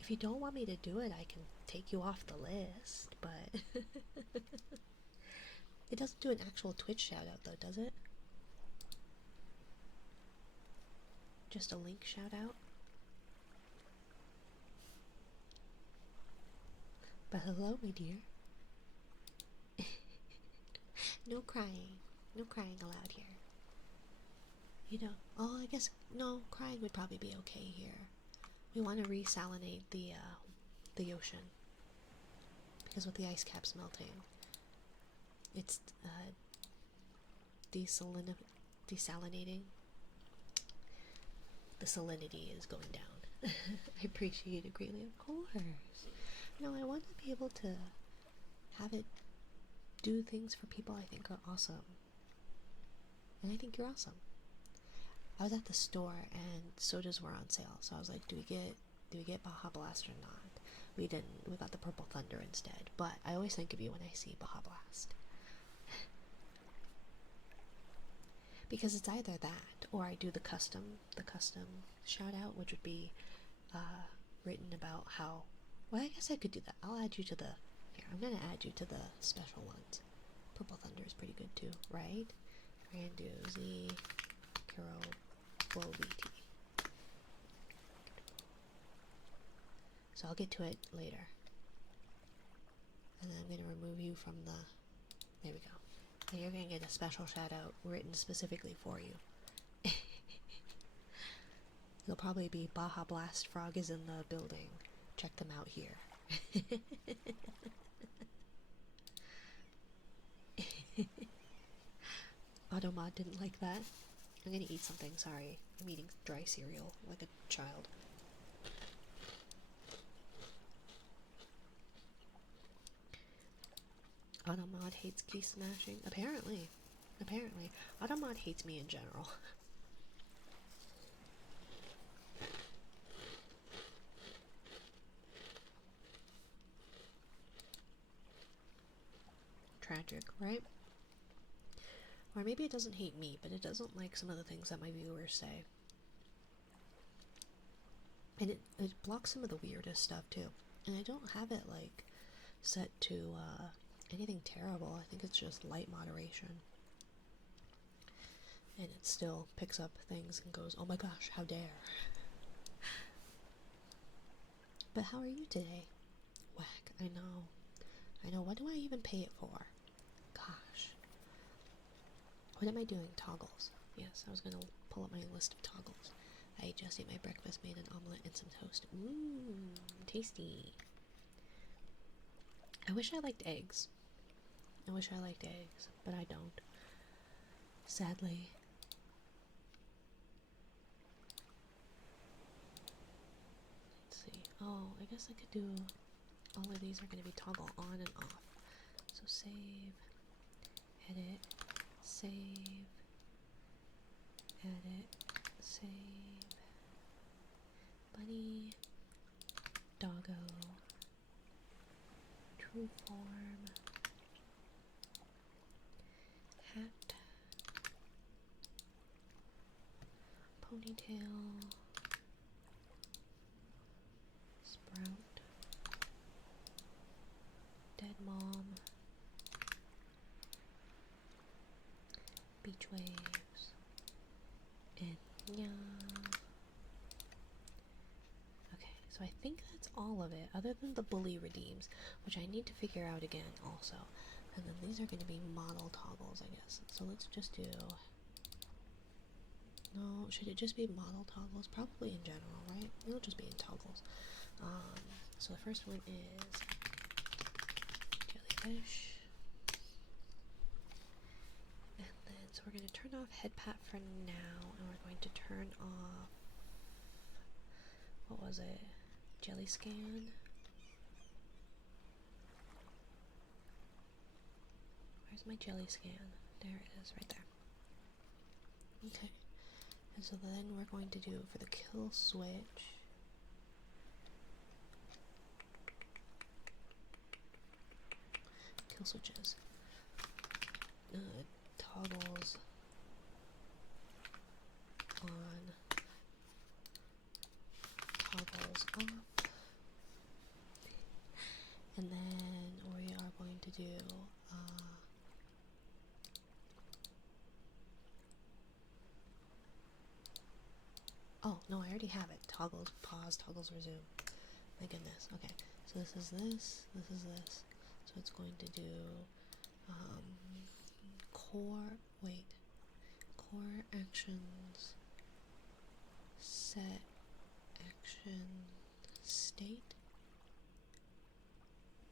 If you don't want me to do it, I can take you off the list, but it doesn't do an actual Twitch shout out though, does it? Just a link shout out? But hello, my dear. No crying. No crying allowed here. You know, oh, I guess, no, crying would probably be okay here. We want to resalinate the ocean. Because with the ice caps melting, it's desalinating. The salinity is going down. I appreciate it greatly, of course. No, I want to be able to have it do things for people I think are awesome. And I think you're awesome. I was at the store and sodas were on sale, so I was like, do we get Baja Blast or not? We didn't. We got the Purple Thunder instead. But I always think of you when I see Baja Blast. Because it's either that, or I do the custom shout out, which would be written about how, well, I guess I could do that. I'll add you to the, here, I'm gonna add you to the special ones. Purple Thunder is pretty good too, right? Randuzi, Kuro, Bull VT. So I'll get to it later. And then I'm gonna remove you from the, there we go. And you're gonna get a special shout out written specifically for you. It'll probably be Baja Blast Frog is in the building. Check them out here. Automod didn't like that. I'm gonna eat something, sorry. I'm eating dry cereal like a child. Automod hates key smashing. Apparently. Automod hates me in general. Tragic, right? Or maybe it doesn't hate me, but it doesn't like some of the things that my viewers say. And it blocks some of the weirdest stuff too. And I don't have it like set to anything terrible. I think it's just light moderation. And it still picks up things and goes, oh my gosh, how dare. But how are you today? Whack, I know, what do I even pay it for? Gosh. What am I doing? Toggles. Yes, I was gonna pull up my list of toggles. I just ate my breakfast, made an omelet and some toast. Mmm, tasty. I wish I liked eggs. But I don't. Sadly. Let's see. Oh, I guess I could do, all of these are going to be toggle on and off. So save, edit, save, edit, save, bunny, doggo, true form, hat, ponytail, sprout, dead mom, beach waves, and yeah. Okay, so I think that's all of it, other than the bully redeems, which I need to figure out again also. And then these are going to be model toggles, I guess. So let's just do, no, should it just be model toggles? Probably in general, right? It'll just be in toggles. So the first one is jellyfish. And then, so we're going to turn off head pat for now, and we're going to turn off, what was it? Jelly scan? Where's my jelly scan? There it is, right there. Okay. And so then we're going to do, for the kill switch, kill switches, toggles on, toggles off, and then we are going to do oh no, I already have it. Toggles pause, toggles resume. My goodness. Okay, so this is this. So it's going to do core actions set action state,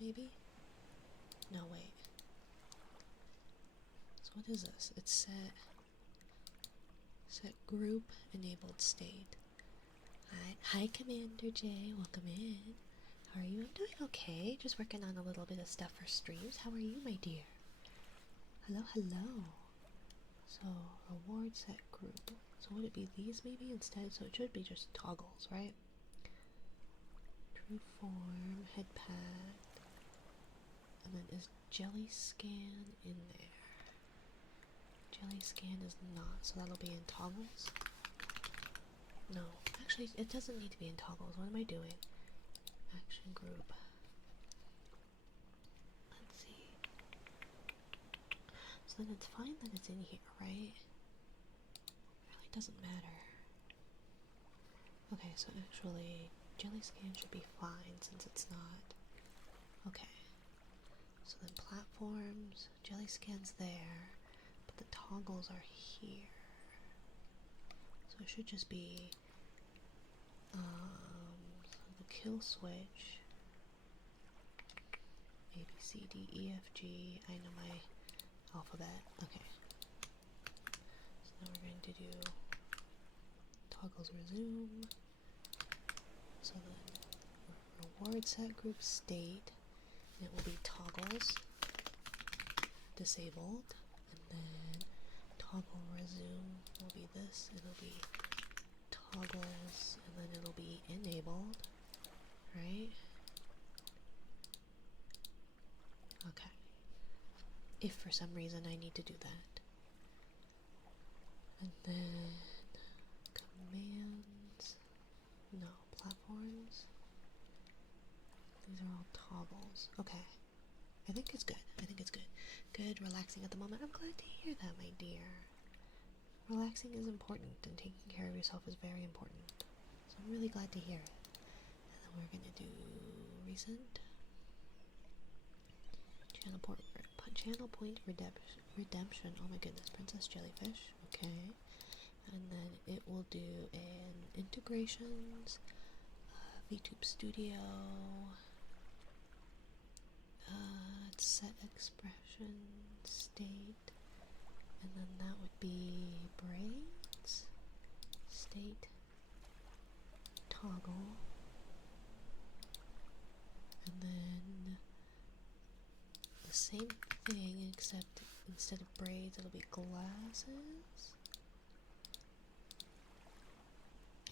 maybe? No, wait. So what is this? It's set group enabled state. Hi Commander J, welcome in. How are you? I'm doing okay, just working on a little bit of stuff for streams. How are you, my dear? Hello, hello. So, reward set group. So would it be these maybe instead? So it should be just toggles, right? True form, head pad. And then is jelly scan in there? Jelly scan is not, so that'll be in toggles. No, actually it doesn't need to be in toggles. What am I doing? Action group. Let's see. So then it's fine that it's in here, right? It really doesn't matter. Okay, so actually jelly scan should be fine since it's not. Okay. So then platforms, jelly scan's there, but the toggles are here. So it should just be the kill switch. A, B, C, D, E, F, G. I know my alphabet. Okay. So now we're going to do toggles resume. So then reward set group state. And it will be toggles disabled. And then toggle resume will be this. It'll be toggles and then it'll be enabled. Right? Okay. If for some reason I need to do that. And then commands. No, platforms. These are all toggles. Okay. I think it's good. I think it's good. Good, relaxing at the moment. I'm glad to hear that, my dear. Relaxing is important and taking care of yourself is very important. So I'm really glad to hear it. And then we're gonna do recent. Channel point redemption. Oh my goodness, Princess Jellyfish. Okay. And then it will do an integrations, VTube Studio, set expression state, and then that would be braids, state, toggle, and then the same thing except instead of braids it'll be glasses,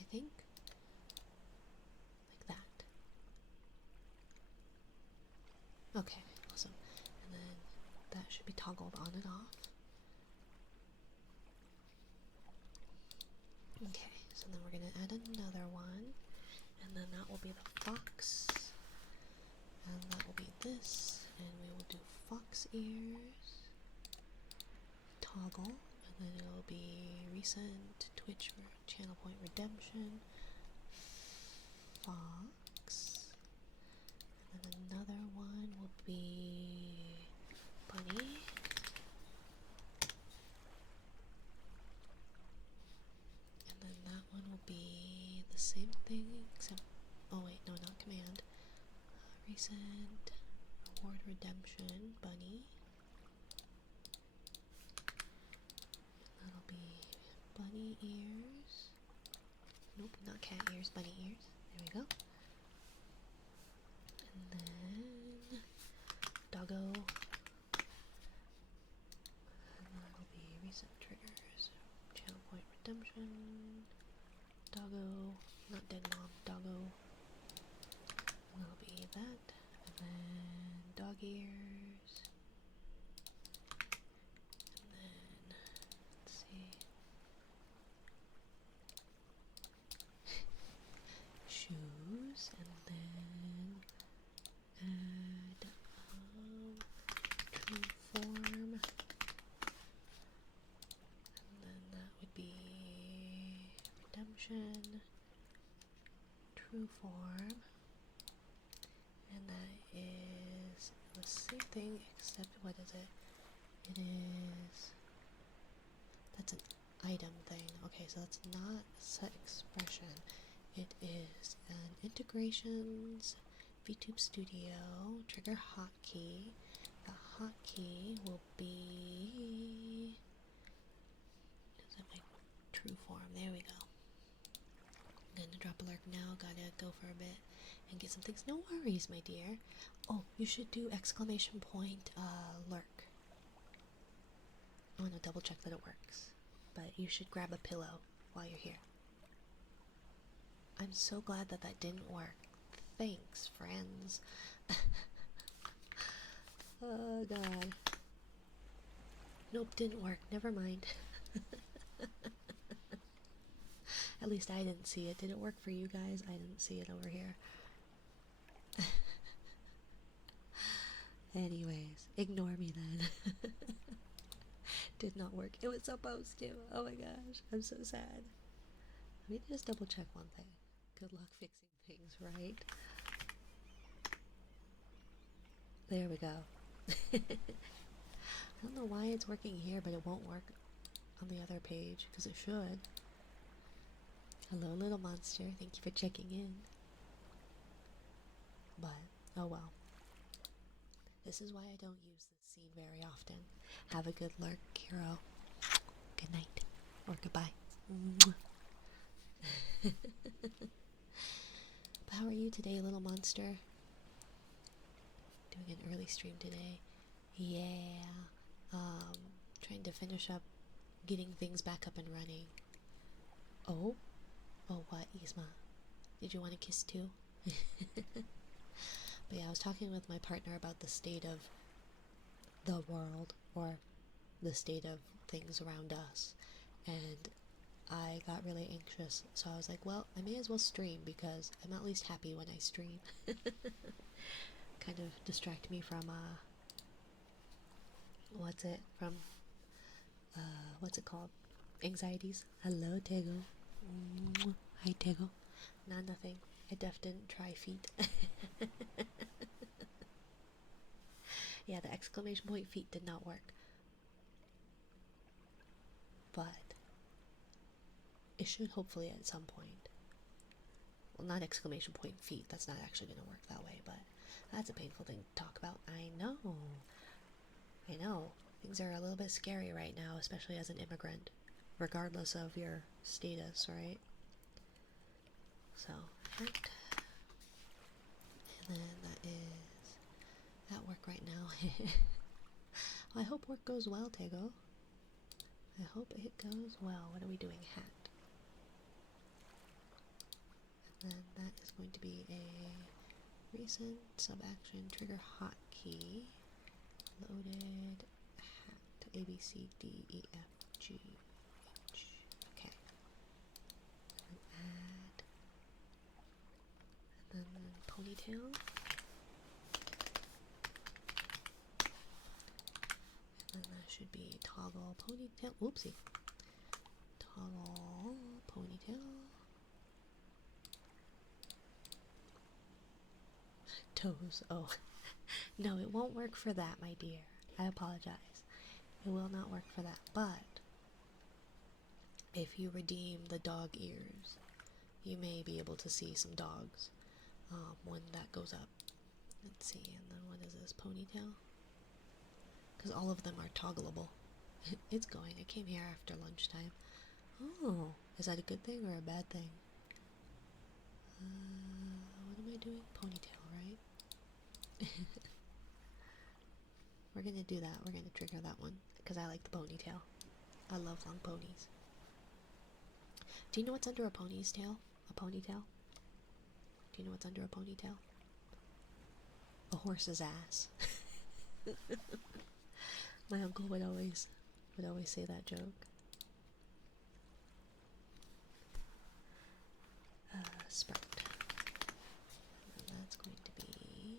I think, like that. Okay, awesome. And then that should be toggled on and off. Okay, so then we're gonna add another one, and then that will be the fox, and that will be this, and we will do fox ears, toggle, and then it'll be recent Twitch for channel point redemption, fox, and then another one will be bunny, and then that one will be the same thing except, oh wait, no, not command, recent reward redemption bunny, that'll be bunny ears, nope, not cat ears, bunny ears, there we go, and then doggo, and that'll be recent triggers, channel point redemption, doggo, not dead mom, doggo, and that'll be that, and then dog ears, and then, let's see, shoes, and then add true form, and then that would be redemption, true form, and that is the same thing except, what is it, It is... That's an item thing. Okay, so that's not a set expression. It is an integrations VTube Studio trigger hotkey. The hotkey will be... Is that my true form? There we go. I'm gonna drop a lurk now. Gotta go for a bit and get some things. No worries, my dear. Oh, you should do exclamation point lurk. I want to double check that it works. But you should grab a pillow while you're here. I'm so glad that that didn't work. Thanks, friends. Oh god. Nope, didn't work. Never mind. At least I didn't see it. Did it work for you guys? I didn't see it over here. Anyways, ignore me then. Did not work. It was supposed to. Oh my gosh, I'm so sad. Let me just double check one thing. Good luck fixing things, right? There we go. I don't know why it's working here, but it won't work on the other page, because it should. Hello, little monster. Thank you for checking in. But, oh well. This is why I don't use this scene very often. Have a good lurk, Kiro. Good night. Or goodbye. But how are you today, little monster? Doing an early stream today. Yeah. Trying to finish up getting things back up and running. Oh? Oh, what, Yzma? Did you want a kiss too? But yeah, I was talking with my partner about the state of the world, or the state of things around us, and I got really anxious, so I was like, well, I may as well stream, because I'm at least happy when I stream. Kind of distract me from, what's it called? Anxieties. Hello, Tego. Hi, Tego. Nah, nothing. I didn't try feet. Yeah, the exclamation point feet did not work. But it should hopefully at some point. Well, not exclamation point feet. That's not actually going to work that way, but that's a painful thing to talk about. I know. Things are a little bit scary right now, especially as an immigrant, regardless of your status, right? So, and then that is at work right now. Well, I hope work goes well, Tego. I hope it goes well. What are we doing? Hat. And then that is going to be a recent sub-action trigger hotkey. Loaded hat. A, B, C, D, E, F, G, H. Okay. And add. And then ponytail. And that should be toggle ponytail. Oopsie. Toggle ponytail. Toes. Oh. No, it won't work for that, my dear. I apologize. It will not work for that. But if you redeem the dog ears, you may be able to see some dogs when that goes up. Let's see. And then what is this? Ponytail? Because all of them are toggleable. It's going. I came here after lunchtime. Oh, is that a good thing or a bad thing? What am I doing? Ponytail, right? We're gonna do that. We're gonna trigger that one because I like the ponytail. I love long ponies. Do you know what's under a pony's tail? A ponytail? Do you know what's under a ponytail? A horse's ass. My uncle would always say that joke. Sprout. And that's going to be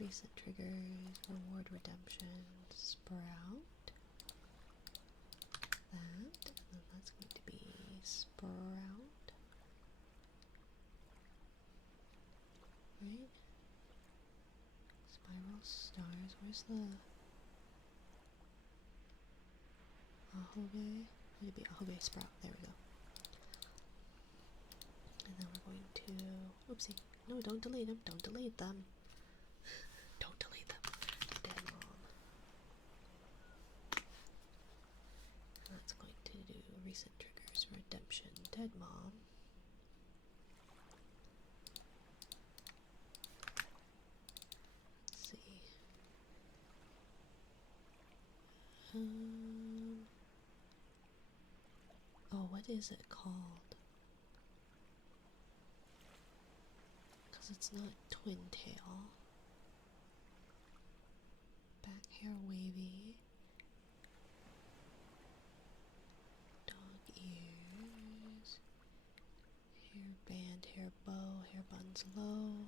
recent triggers, reward redemption, Sprout. That, and then that's going to be Sprout. Right? Spiral stars. Where's the... Ahobe. Would it be Ahobe Sprout? There we go. And then we're going to... Oopsie. No, don't delete them. Don't delete them. Don't delete them. Dead Mom. That's going to do recent triggers. Redemption. Dead Mom. Let's see. Oh, what is it called? Because it's not twin tail. Back hair wavy. Dog ears. Hair band, hair bow, hair buns low.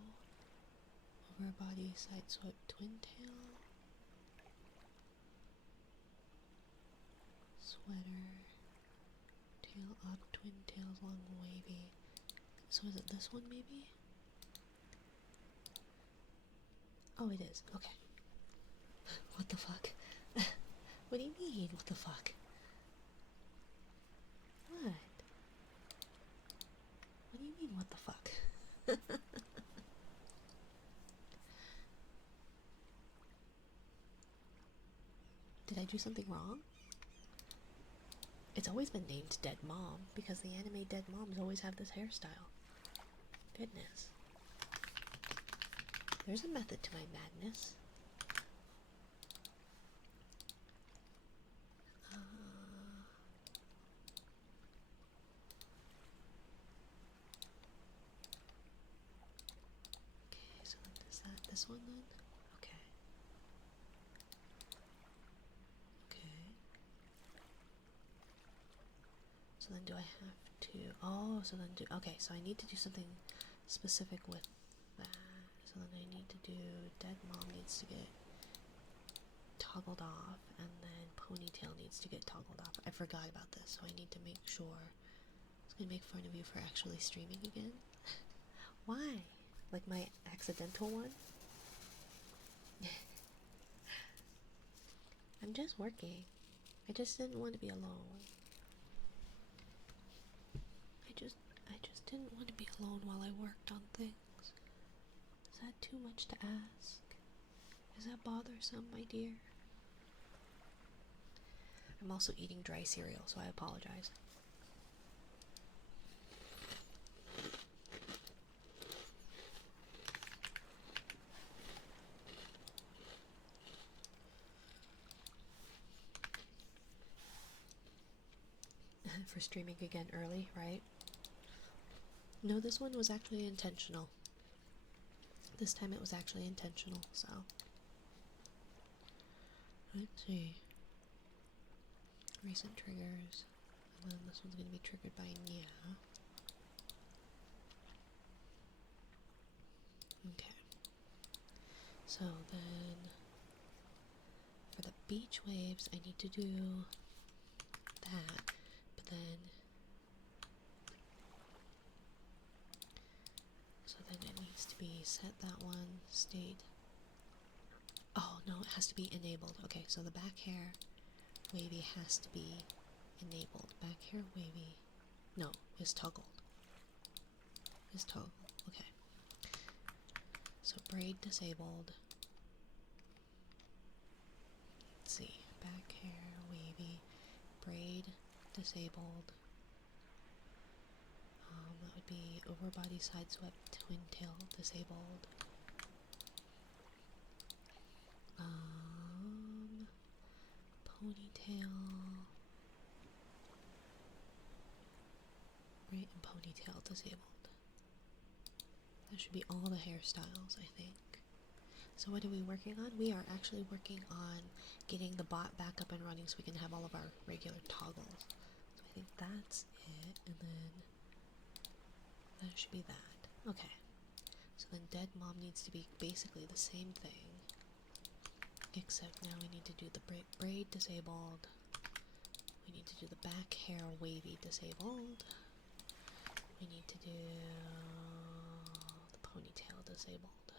Over body side swept twin tail. Sweater. Tail up, twin tails, long wavy. So is it this one maybe? Oh, it is. Okay. What the fuck? What do you mean, what the fuck? What? What do you mean, what the fuck? Did I do something wrong? It's always been named Dead Mom because the anime Dead Moms always have this hairstyle. Goodness. There's a method to my madness. Okay, so is that this one then? Okay. Okay. So then do I have to... Oh, so then do... Okay, so I need to do something specific with that. So then I need to do... Dead Mom needs to get toggled off, and then Ponytail needs to get toggled off. I forgot about this, so I need to make sure. I was gonna make fun of you for actually streaming again. Why? Like my accidental one? I'm just working. I just didn't want to be alone. I just didn't want to be alone while I worked on things. Is that too much to ask? Is that bothersome, my dear? I'm also eating dry cereal, so I apologize. For streaming again early, right? No, this one was actually intentional. This time it was actually intentional, so. Let's see. Recent triggers. And then this one's going to be triggered by Nia. Okay. So then, for the beach waves, I need to do that. But then, so then it needs to be set that one, state. Oh no, it has to be enabled. Okay, so the back hair wavy has to be enabled. Back hair wavy, no, is toggled. Is toggled. Okay. So braid disabled. Let's see. Back hair wavy, braid disabled. That would be over body side swept twin tail disabled. Ponytail. Right, and ponytail disabled. That should be all the hairstyles, I think. So what are we working on? We are actually working on getting the bot back up and running so we can have all of our regular toggles. So I think that's it, and then that should be that. Okay. So then Dead Mom needs to be basically the same thing. Except now we need to do the braid disabled. We need to do the back hair wavy disabled. We need to do the ponytail disabled.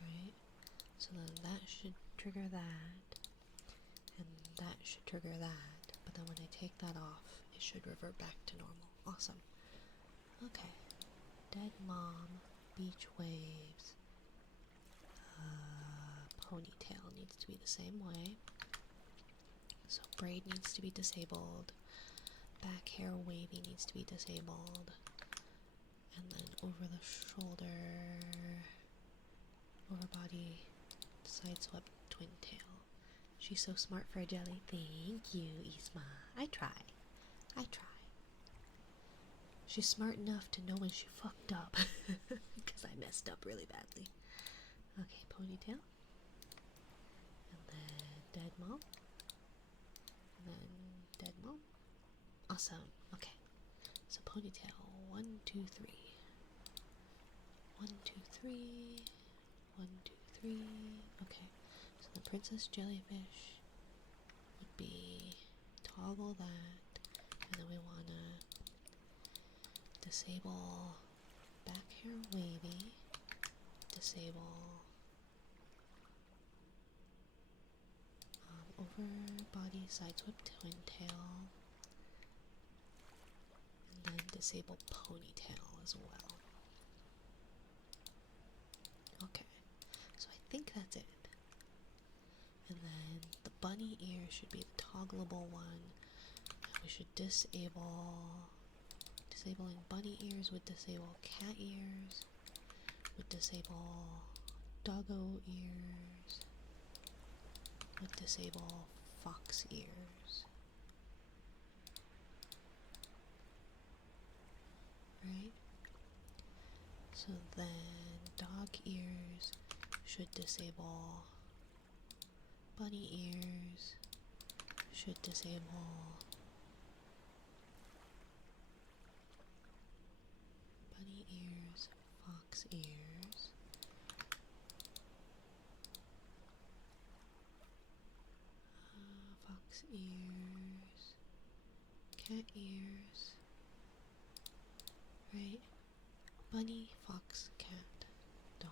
Right? So So then that should trigger that, and that should trigger that, but then when I take that off, it should revert back to normal. Awesome. Okay. Dead mom, beach waves, ponytail needs to be the same way. So braid needs to be disabled, back hair wavy needs to be disabled, and then over the shoulder, over body, side swept twin tail. She's so smart for a jelly. Thank you, Isma. I try. She's smart enough to know when she fucked up. Because I messed up really badly. Okay, ponytail. And then dead mom. And then dead mom. Awesome. Okay. So ponytail. 1, 2, 3. 1, 2, 3. 1, 2, 3. Okay. So the princess jellyfish would be toggle that. And then we want to disable back hair wavy, disable over body side swept twin tail, and then disable ponytail as well. Okay, so I think that's it. And then the bunny ear should be the toggleable one, and we should disabling bunny ears would disable cat ears, would disable doggo ears, would disable fox ears. Right? So then dog ears should disable bunny ears, should disable bunny ears, fox ears, fox ears, cat ears, right? Bunny, fox, cat, dog.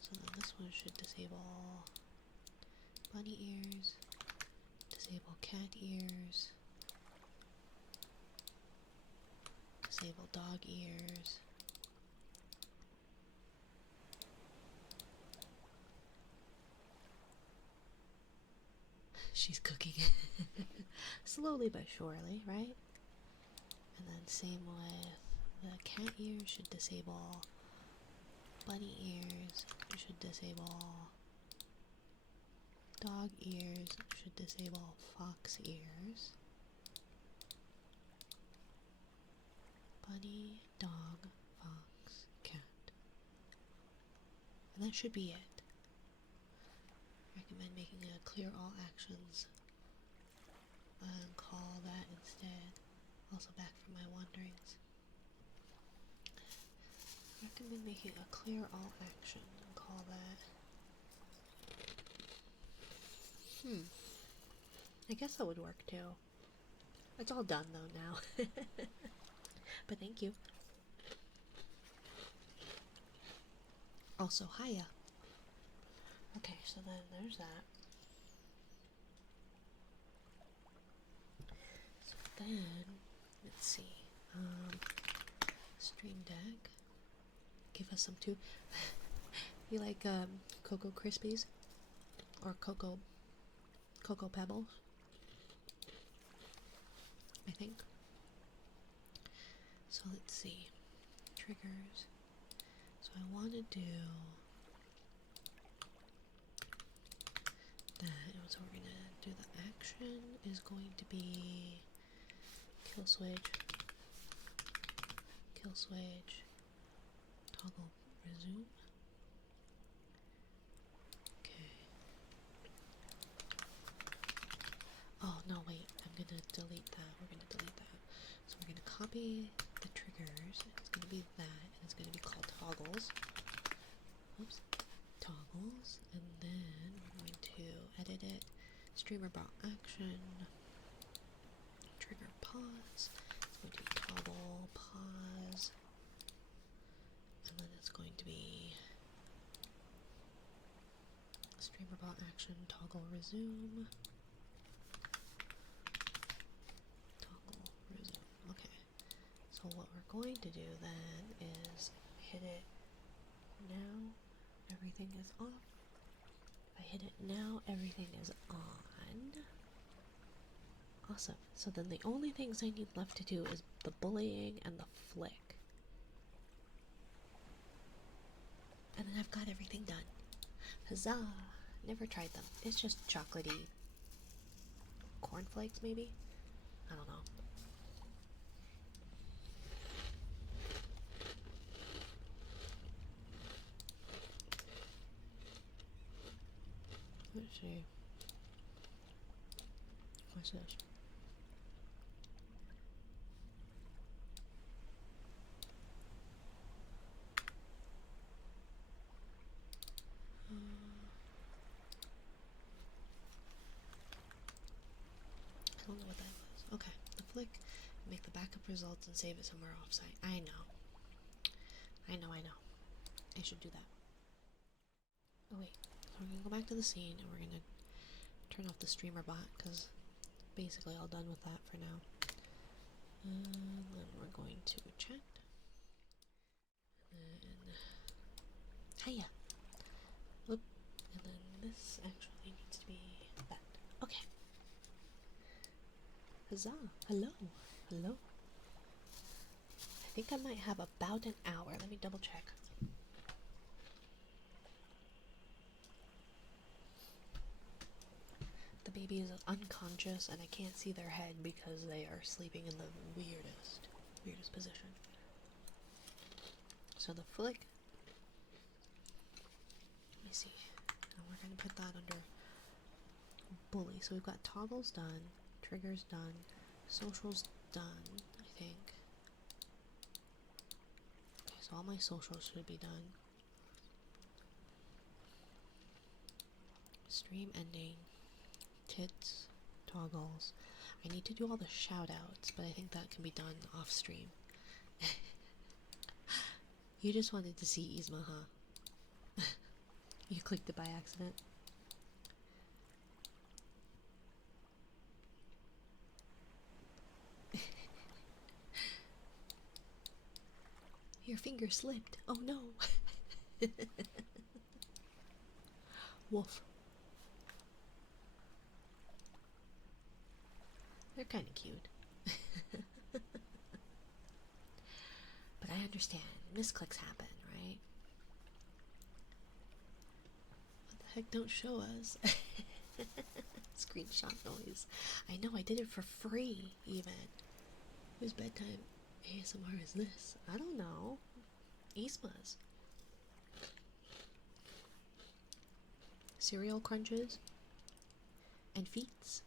So then this one should disable bunny ears, disable cat ears, disable dog ears, she's cooking slowly but surely, right? And then same with the cat ears should disable bunny ears, should disable dog ears, should disable fox ears, bunny, dog, fox, cat. And that should be it. Recommend making a clear all actions and call that instead. Also back from my wanderings. Recommend making a clear all action and call that. I guess that would work too. It's all done though now. But thank you. Also, hiya. Okay, so then there's that. So then, let's see. Stream Deck. Give us some too. You like Cocoa Krispies? Or Cocoa Pebbles? I think. So let's see. Triggers. So I want to do that. So we're going to do the action is going to be kill switch, toggle resume. Okay. Oh no, wait, I'm gonna delete that. We're gonna delete that. So we're gonna copy the triggers. It's gonna be that, and it's gonna be called toggles. Oops. Toggles, and then we're going to edit it. Streamer.Bot action. Trigger pause. It's going to be toggle pause. And then it's going to be Streamer.Bot action, toggle resume. Toggle resume. Okay. So what we're going to do then is hit it now, everything is off. If I hit it now, everything is on. Awesome. So then the only things I need left to do is the bullying and the flick. And then I've got everything done. Huzzah! Never tried them. It's just chocolatey cornflakes, maybe? I don't know. Let's see. What's this? I don't know what that was. Okay, the flick, make the backup results and save it somewhere offsite. I know. I should do that. Oh wait, so we're gonna go back to the scene and we're gonna turn off the Streamer.Bot because basically all done with that for now. And then we're going to chat. And then hiya. Whoop. And then this actually needs to be that. Okay. Huzzah. Hello. Hello. I think I might have about an hour. Let me double check. The baby is unconscious and I can't see their head because they are sleeping in the weirdest position. So the flick, let me see, and we're going to put that under bully. So we've got toggles done, triggers done, socials done, I think. Okay, so all my socials should be done. Stream ending, tits, toggles. I need to do all the shout outs, but I think that can be done off stream. You just wanted to see Yzma, huh? You clicked it by accident. Your finger slipped. Oh no. Woof. They're kind of cute. But I understand. Misclicks happen, right? What the heck, don't show us. Screenshot noise. I know, I did it for free, even. Whose bedtime ASMR is this? I don't know. Yzma's. Cereal crunches. And feets.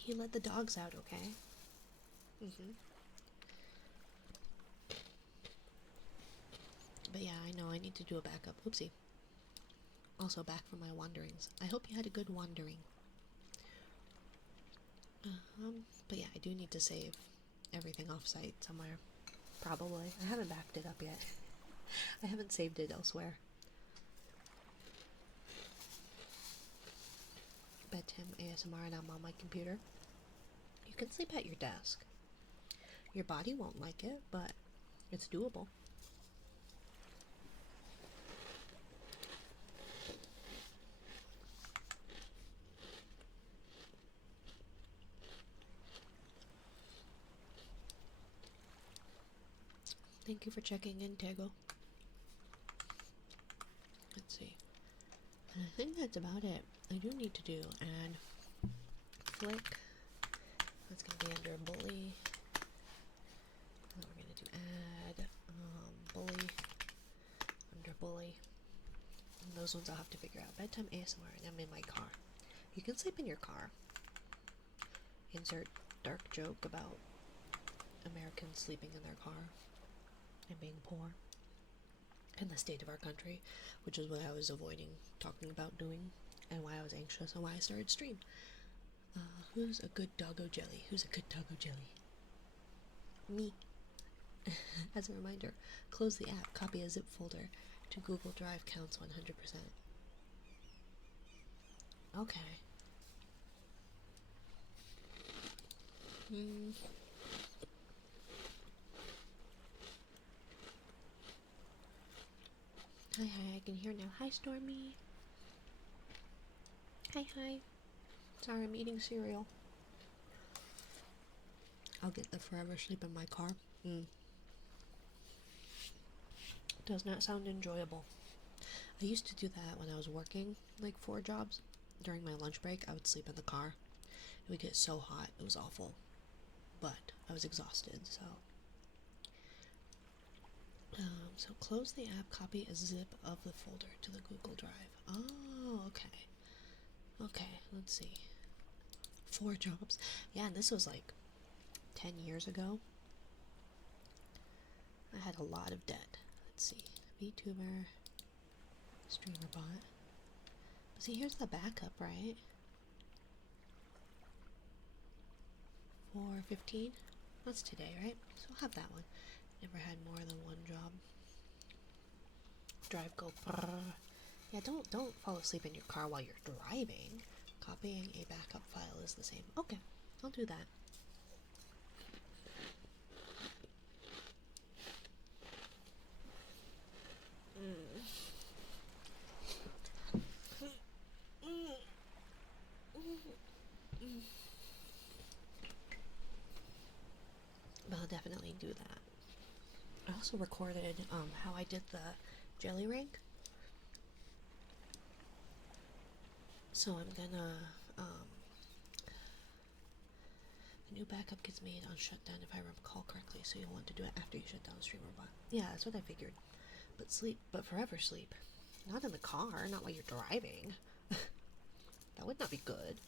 He let the dogs out, okay? But yeah, I know, I need to do a backup. Oopsie. Also back from my wanderings. I hope you had a good wandering. But yeah, I do need to save everything offsite somewhere. Probably. I haven't backed it up yet. I haven't saved it elsewhere. Bedtime ASMR and I'm on my computer. You can sleep at your desk. Your body won't like it, but it's doable. Thank you for checking in, Tego. Let's see. I think that's about it. I do need to do add flick. That's going to be under bully. And then we're going to do add bully under bully. And those ones I'll have to figure out. Bedtime ASMR, and I'm in my car. You can sleep in your car. Insert dark joke about Americans sleeping in their car and being poor. And the state of our country, which is what I was avoiding talking about doing, and why I was anxious, and why I started stream. Who's a good doggo jelly? Who's a good doggo jelly? Me. As a reminder, close the app, copy a zip folder to Google Drive, counts 100%. Okay. Hi, hi, I can hear now. Hi, Stormy. Hi, hi. Sorry, I'm eating cereal. I'll get the forever sleep in my car. Does not sound enjoyable. I used to do that when I was working, like 4 jobs. During my lunch break, I would sleep in the car. It would get so hot, it was awful. But I was exhausted, so. So close the app, copy a zip of the folder to the Google Drive. Oh, okay. Okay, let's see. 4 jobs. Yeah, and this was like 10 years ago. I had a lot of debt. Let's see. VTuber, Streamer.Bot. But see, here's the backup, right? 4:15. That's today, right? So I'll have that one. Never had more than 1 job. Drive, go. Brrr. Yeah, don't fall asleep in your car while you're driving. Copying a backup file is the same. Okay, I'll do that. But I'll definitely do that. I also recorded how I did the jelly rank. So I'm gonna the new backup gets made on shutdown if I recall correctly, so you'll want to do it after you shut down Streamer.Bot. Yeah, that's what I figured. But forever sleep. Not in the car, not while you're driving. That would not be good.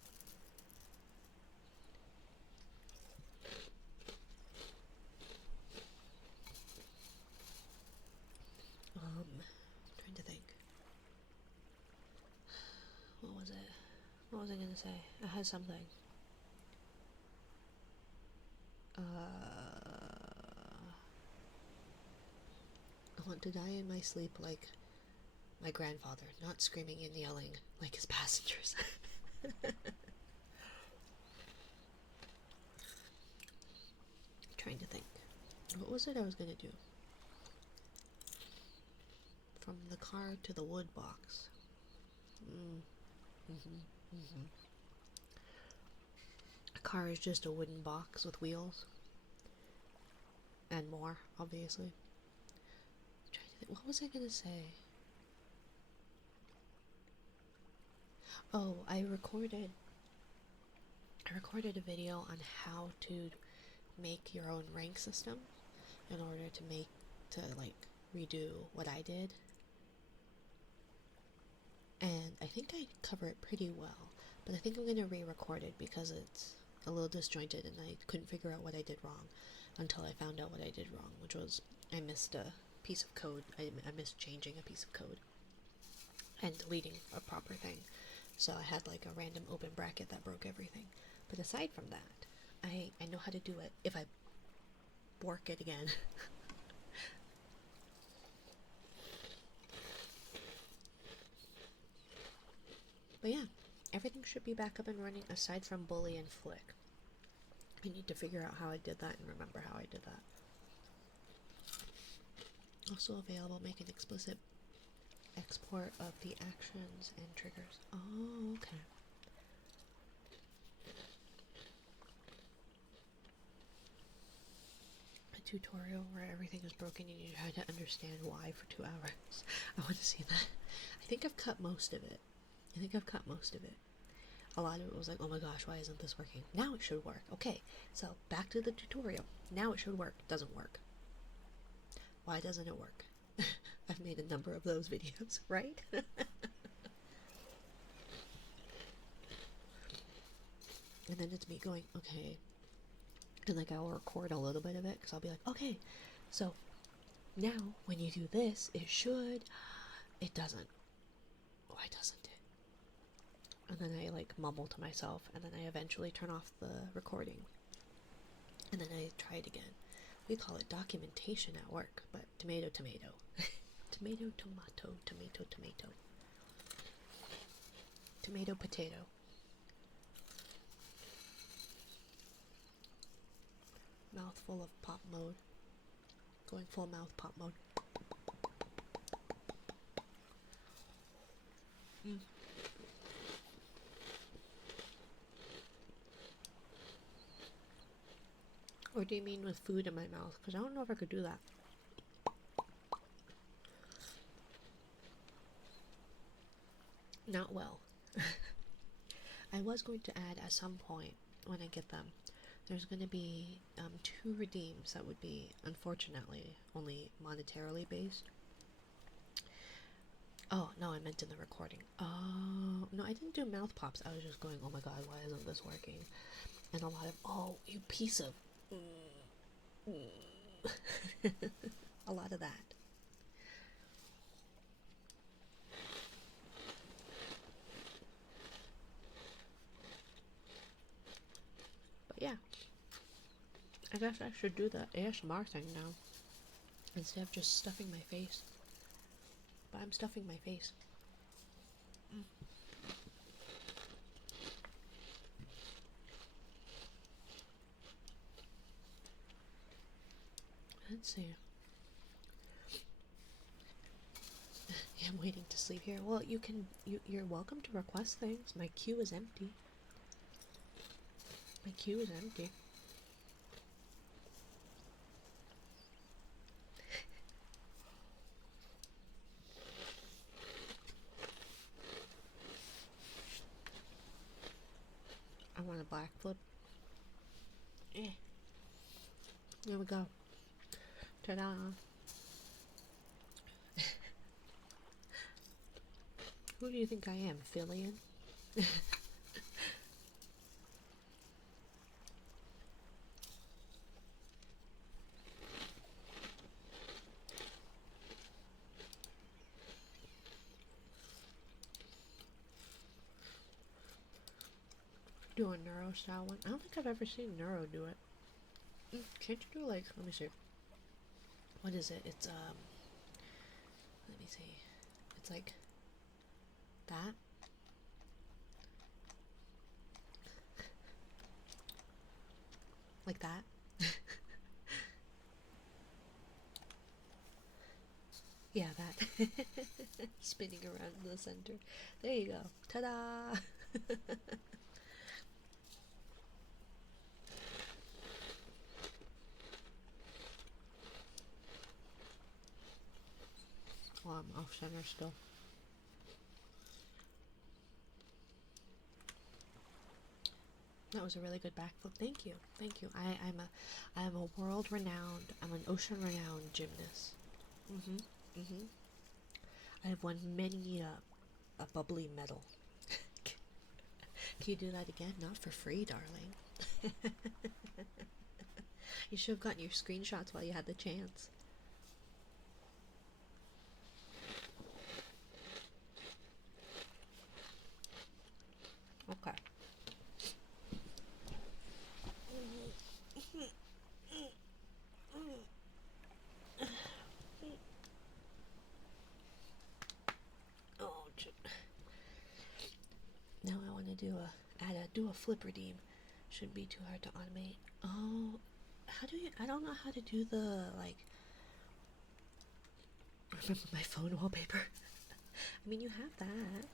Trying to think. What was it? What was I gonna say? I had something. I want to die in my sleep like my grandfather, not screaming and yelling like his passengers. Trying to think. What was it I was gonna do? From the car to the wood box. A car is just a wooden box with wheels. And more, obviously. Trying to think. What was I gonna say? Oh, I recorded a video on how to make your own rank system in order to redo what I did. And I think I cover it pretty well, but I think I'm going to re-record it because it's a little disjointed and I couldn't figure out what I did wrong until I found out what I did wrong, which was I missed a piece of code. I missed changing a piece of code and deleting a proper thing. So I had like a random open bracket that broke everything. But aside from that, I know how to do it if I work it again. But yeah, everything should be back up and running aside from Bully and Flick. I need to figure out how I did that and remember how I did that. Also available, make an explicit export of the actions and triggers. Oh, okay. A tutorial where everything is broken and you try to understand why for 2 hours. I want to see that. I think I've cut most of it. A lot of it was like, oh my gosh, why isn't this working? Now it should work. Okay, so back to the tutorial. Now it should work. Doesn't work. Why doesn't it work? I've made a number of those videos, right? And then it's me going, okay. And like I'll record a little bit of it because I'll be like, okay, so now when you do this, it should. It doesn't. Why doesn't it? And then I like mumble to myself, and then I eventually turn off the recording. And then I try it again. We call it documentation at work, but tomato, tomato. Tomato, tomato, tomato, tomato. Tomato, potato. Mouth full of pop mode. Going full mouth pop mode. Or do you mean with food in my mouth? Because I don't know if I could do that. Not well. I was going to add at some point when I get them, there's going to be 2 redeems that would be, unfortunately, only monetarily based. Oh, no, I meant in the recording. Oh, no, I didn't do mouth pops. I was just going, oh my god, why isn't this working? And a lot of, oh, you piece of... a lot of that. But yeah, I guess I should do the ASMR thing now instead of just stuffing my face. But I'm stuffing my face. Let's see. I'm waiting to sleep here. Well, you're welcome to request things. My queue is empty. My queue is empty. I want a black flip. There we go. Ta-da. Who do you think I am, Fillion? Do a neuro style one. I don't think I've ever seen Neuro do it. Can't you do like, let me see. What is it? It's let me see. It's like that. Like that. Yeah, that. Spinning around in the center. There you go. Ta-da! Well, I'm off center still. That was a really good backflip. Thank you. Thank you. I am a world renowned, I'm an ocean renowned gymnast. I have won many a bubbly medal. Can you do that again? Not for free, darling. You should have gotten your screenshots while you had the chance. Okay. Oh, now I want to do a flip redeem. Shouldn't be too hard to automate. Oh, how do you? I don't know how to do the like. Remember my phone wallpaper? I mean, you have that.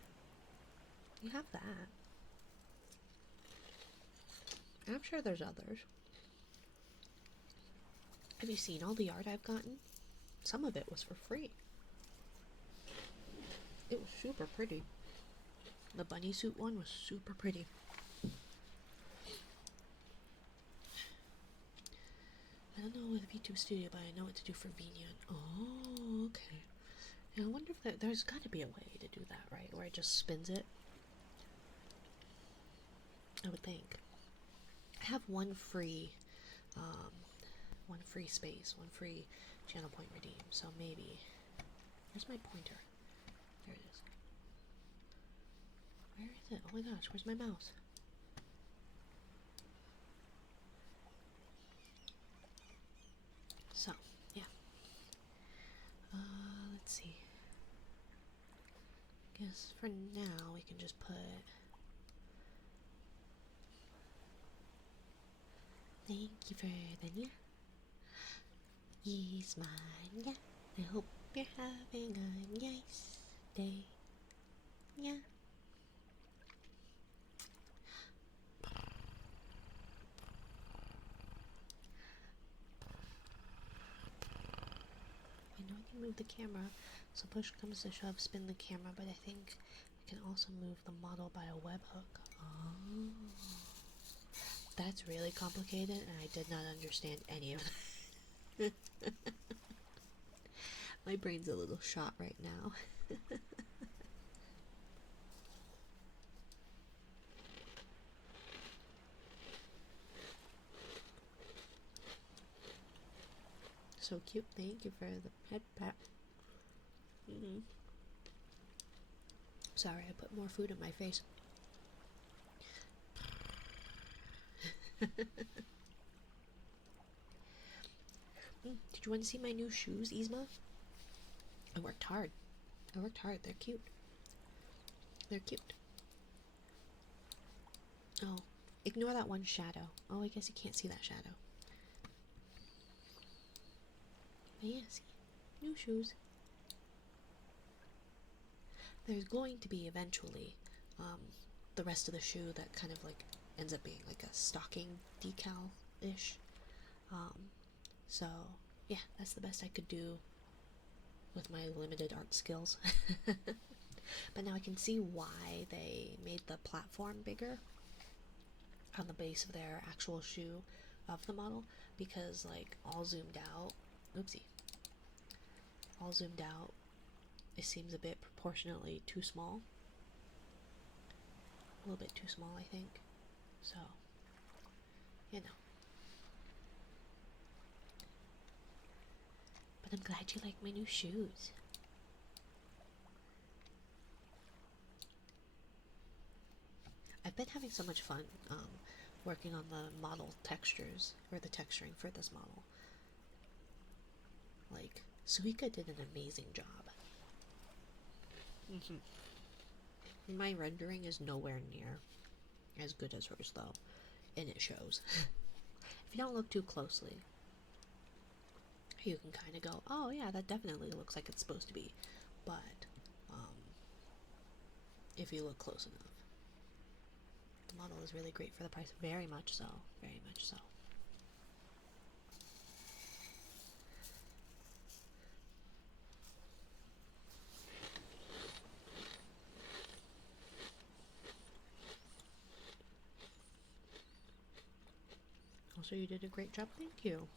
You have that. I'm sure there's others. Have you seen all the art I've gotten? Some of it was for free. It was super pretty. The bunny suit one was super pretty. I don't know with VTube Studio, but I know what to do for Venian. Oh, okay. Yeah, I wonder if there's got to be a way to do that, right? Where it just spins it. I would think. I have one free space, one free channel point redeem, so maybe. Where's my pointer? There it is. Where is it? Oh my gosh, where's my mouse? So, yeah. Let's see. guess for now we can just put thank you for the new is mine. Yeah. I hope you're having a nice day. Yeah. I know I can move the camera, so push comes to shove, spin the camera, but I think I can also move the model by a webhook. Oh. That's really complicated, and I did not understand any of that. My brain's a little shot right now. So cute. Thank you for the head pat. Sorry, I put more food in my face. Did you want to see my new shoes, Yzma? I worked hard. They're cute. They're cute. Oh, ignore that one shadow. Oh, I guess you can't see that shadow. But yeah, see? New shoes. There's going to be eventually the rest of the shoe that kind of like ends up being like a stocking decal-ish. So, yeah, that's the best I could do with my limited art skills. But now I can see why they made the platform bigger on the base of their actual shoe of the model, because like all zoomed out, all zoomed out, it seems a bit proportionately too small. A little bit too small, I think. So, you know. But I'm glad you like my new shoes. I've been having so much fun working on the model textures, or the texturing for this model. Like, Suika did an amazing job. My rendering is nowhere near as good as hers, though, and it shows. If you don't look too closely, you can kind of go, oh yeah, that definitely looks like it's supposed to be. But if you look close enough, the model is really great for the price. Very much so. Very much so. Also, you did a great job. Thank you.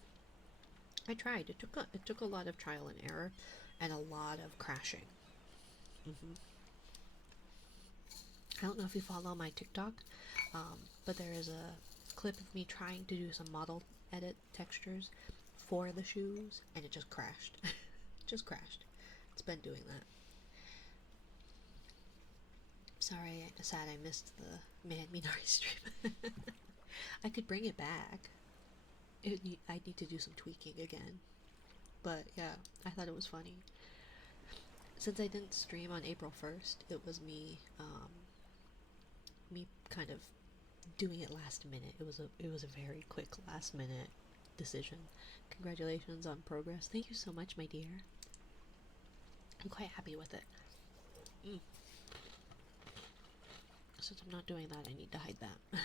I tried. It took a lot of trial and error, and a lot of crashing. I don't know if you follow my TikTok, but there is a clip of me trying to do some model edit textures for the shoes, and it just crashed. Just crashed. It's been doing that. Sorry, I'm sad I missed the Man Minari stream. I could bring it back. I'd need to do some tweaking again. But yeah, I thought it was funny. Since I didn't stream on April 1st, it was me kind of doing it last minute. It was a very quick last minute decision. Congratulations on progress. Thank you so much, my dear. I'm quite happy with it. Since I'm not doing that, I need to hide that.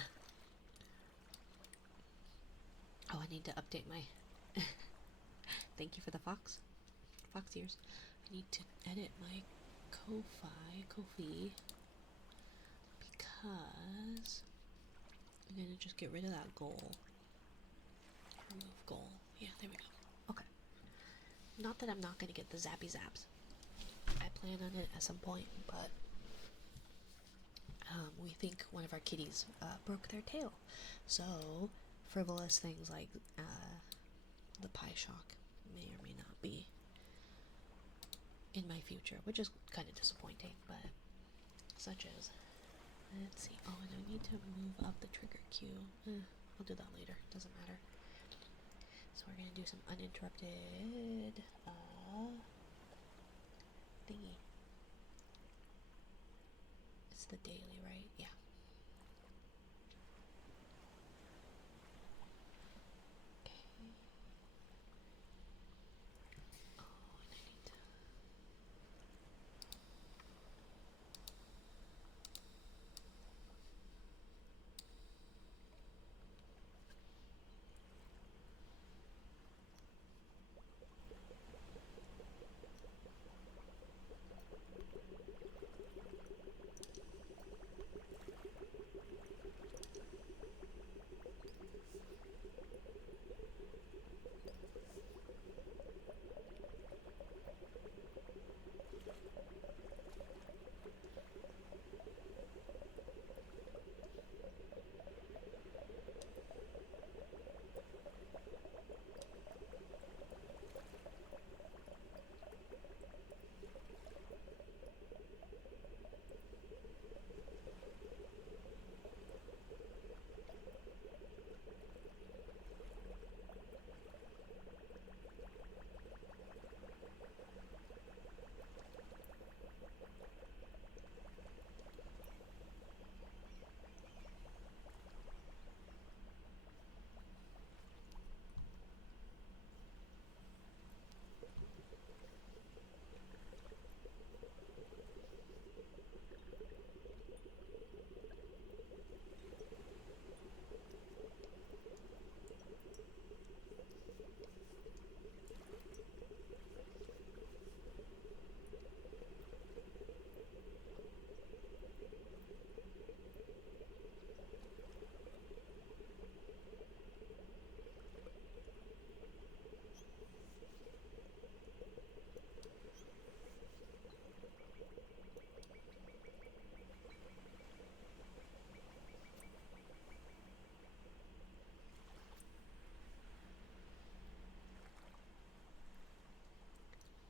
Oh, I need to update my... Thank you for the fox ears. I need to edit my Ko-fi, because I'm gonna just get rid of that goal. Remove goal. Yeah, there we go. Okay. Not that I'm not gonna get the zappy zaps. I plan on it at some point, but we think one of our kitties broke their tail. So frivolous things like the pie shock may or may not be in my future, which is kind of disappointing, but such as. Let's see. Oh, and I need to move up the trigger cue. I'll do that later. Doesn't matter. So we're gonna do some uninterrupted thingy. the daily, right? Yeah. Okay. Oh, and I need to.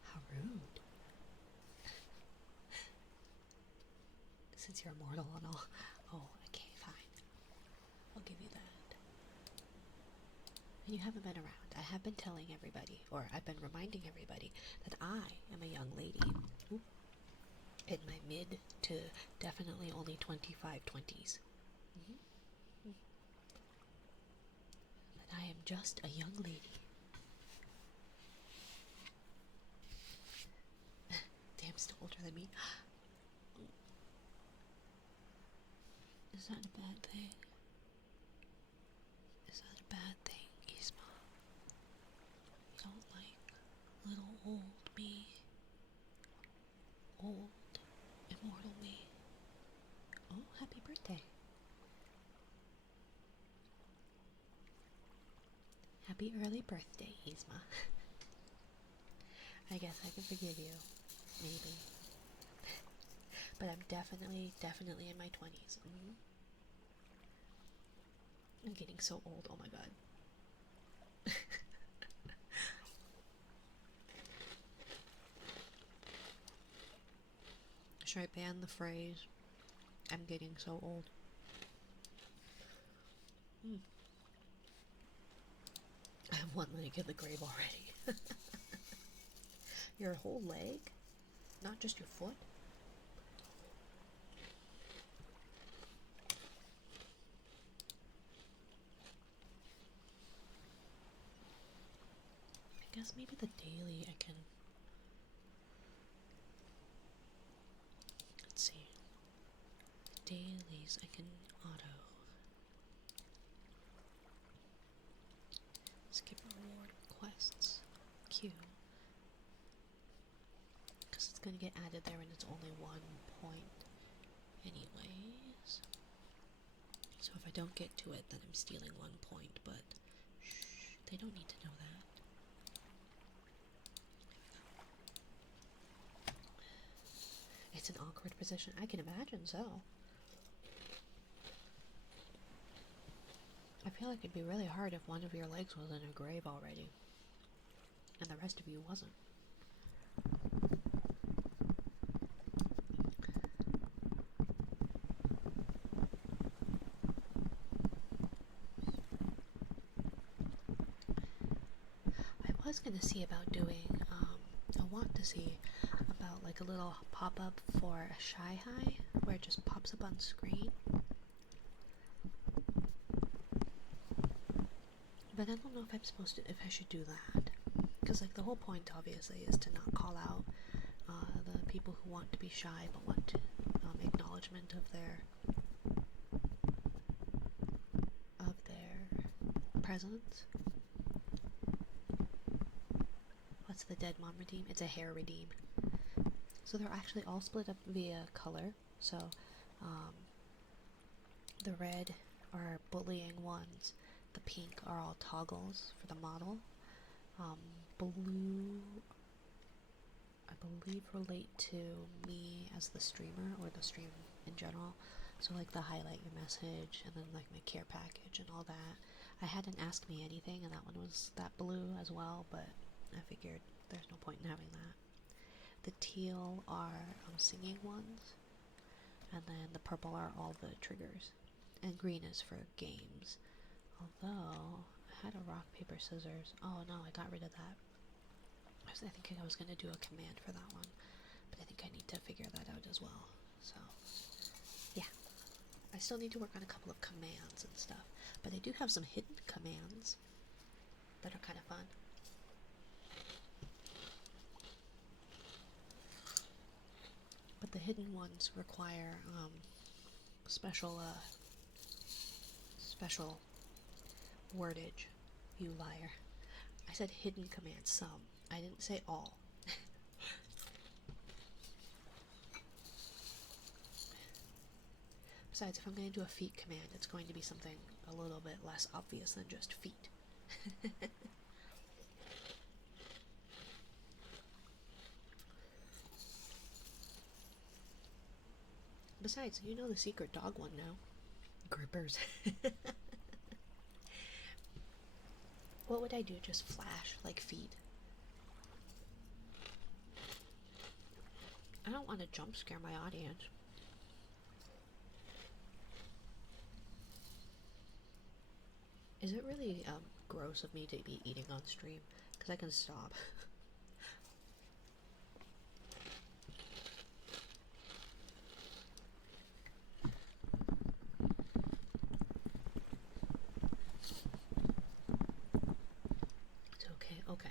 How rude. Since you're immortal and all. Oh, okay, fine. I'll give you that. And you haven't been around. I have been telling everybody, or I've been reminding everybody, that I am a young lady. Ooh. In my mid to definitely only 25 20s. That I am just a young lady. Damn, still older than me. Is that a bad thing? Is that a bad thing, Isma? You don't like little old me? Old, immortal me? Oh, happy birthday. Happy early birthday, Isma. I guess I can forgive you. Maybe. But I'm definitely in my 20s. I'm getting so old, oh my god. Should I ban the phrase, I'm getting so old? I have one leg in the grave already. Your whole leg? Not just your foot? I guess maybe the daily I can... Let's see. Dailies I can auto. Skip reward requests. Queue. Because it's going to get added there and it's only 1 point anyways. So if I don't get to it, then I'm stealing 1 point, but shh, they don't need to know that. It's an awkward position. I can imagine so. I feel like it'd be really hard if one of your legs was in a grave already, and the rest of you wasn't. I was gonna see about doing, I want to see about like a little pop-up for a Shy High where it just pops up on screen. But I don't know if I'm supposed to, if I should do that. Because, like, the whole point, obviously, is to not call out the people who want to be shy but want to, acknowledgement of their presence. What's the dead mom redeem? It's a hair redeem. So they're actually all split up via color. So the red are bullying ones. The pink are all toggles for the model. Blue, I believe, relate to me as the streamer, or the stream in general. So like the highlight your message, and then like my care package and all that. I had an Ask Me Anything, and that one was that blue as well, but I figured there's no point in having that. The teal are singing ones, and then the purple are all the triggers, and green is for games. Although I had a rock, paper, scissors. Oh no, I got rid of that. I think I was going to do a command for that one, but I think I need to figure that out as well. So yeah, I still need to work on a couple of commands and stuff, but I do have some hidden commands that are kind of fun. But the hidden ones require special wordage. You liar. I said hidden commands, some. I didn't say all. Besides, if I'm going to do a feet command, it's going to be something a little bit less obvious than just feet. Besides, you know the secret dog one now. Grippers. What would I do? Just flash like feet? I don't want to jump scare my audience. Is it really gross of me to be eating on stream? Because I can stop. It's okay, okay.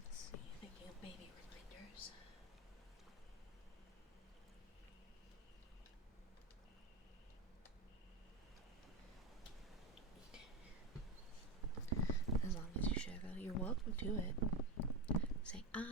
Let's see, thinking of baby reminders. As long as you share though, you're welcome to it. Say I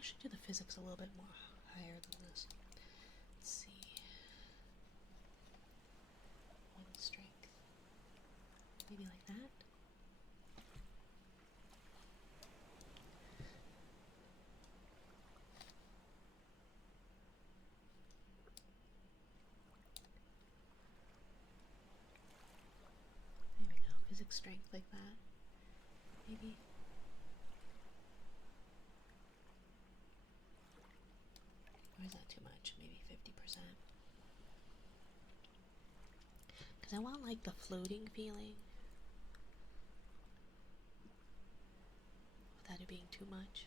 should do the physics a little bit more higher than this. Let's see. 1 strength. Maybe like that. There we go. Physics strength like that. Maybe. Or is that too much? Maybe 50%. Because I want like the floating feeling without it being too much.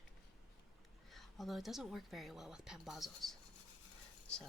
Although it doesn't work very well with pambazos. So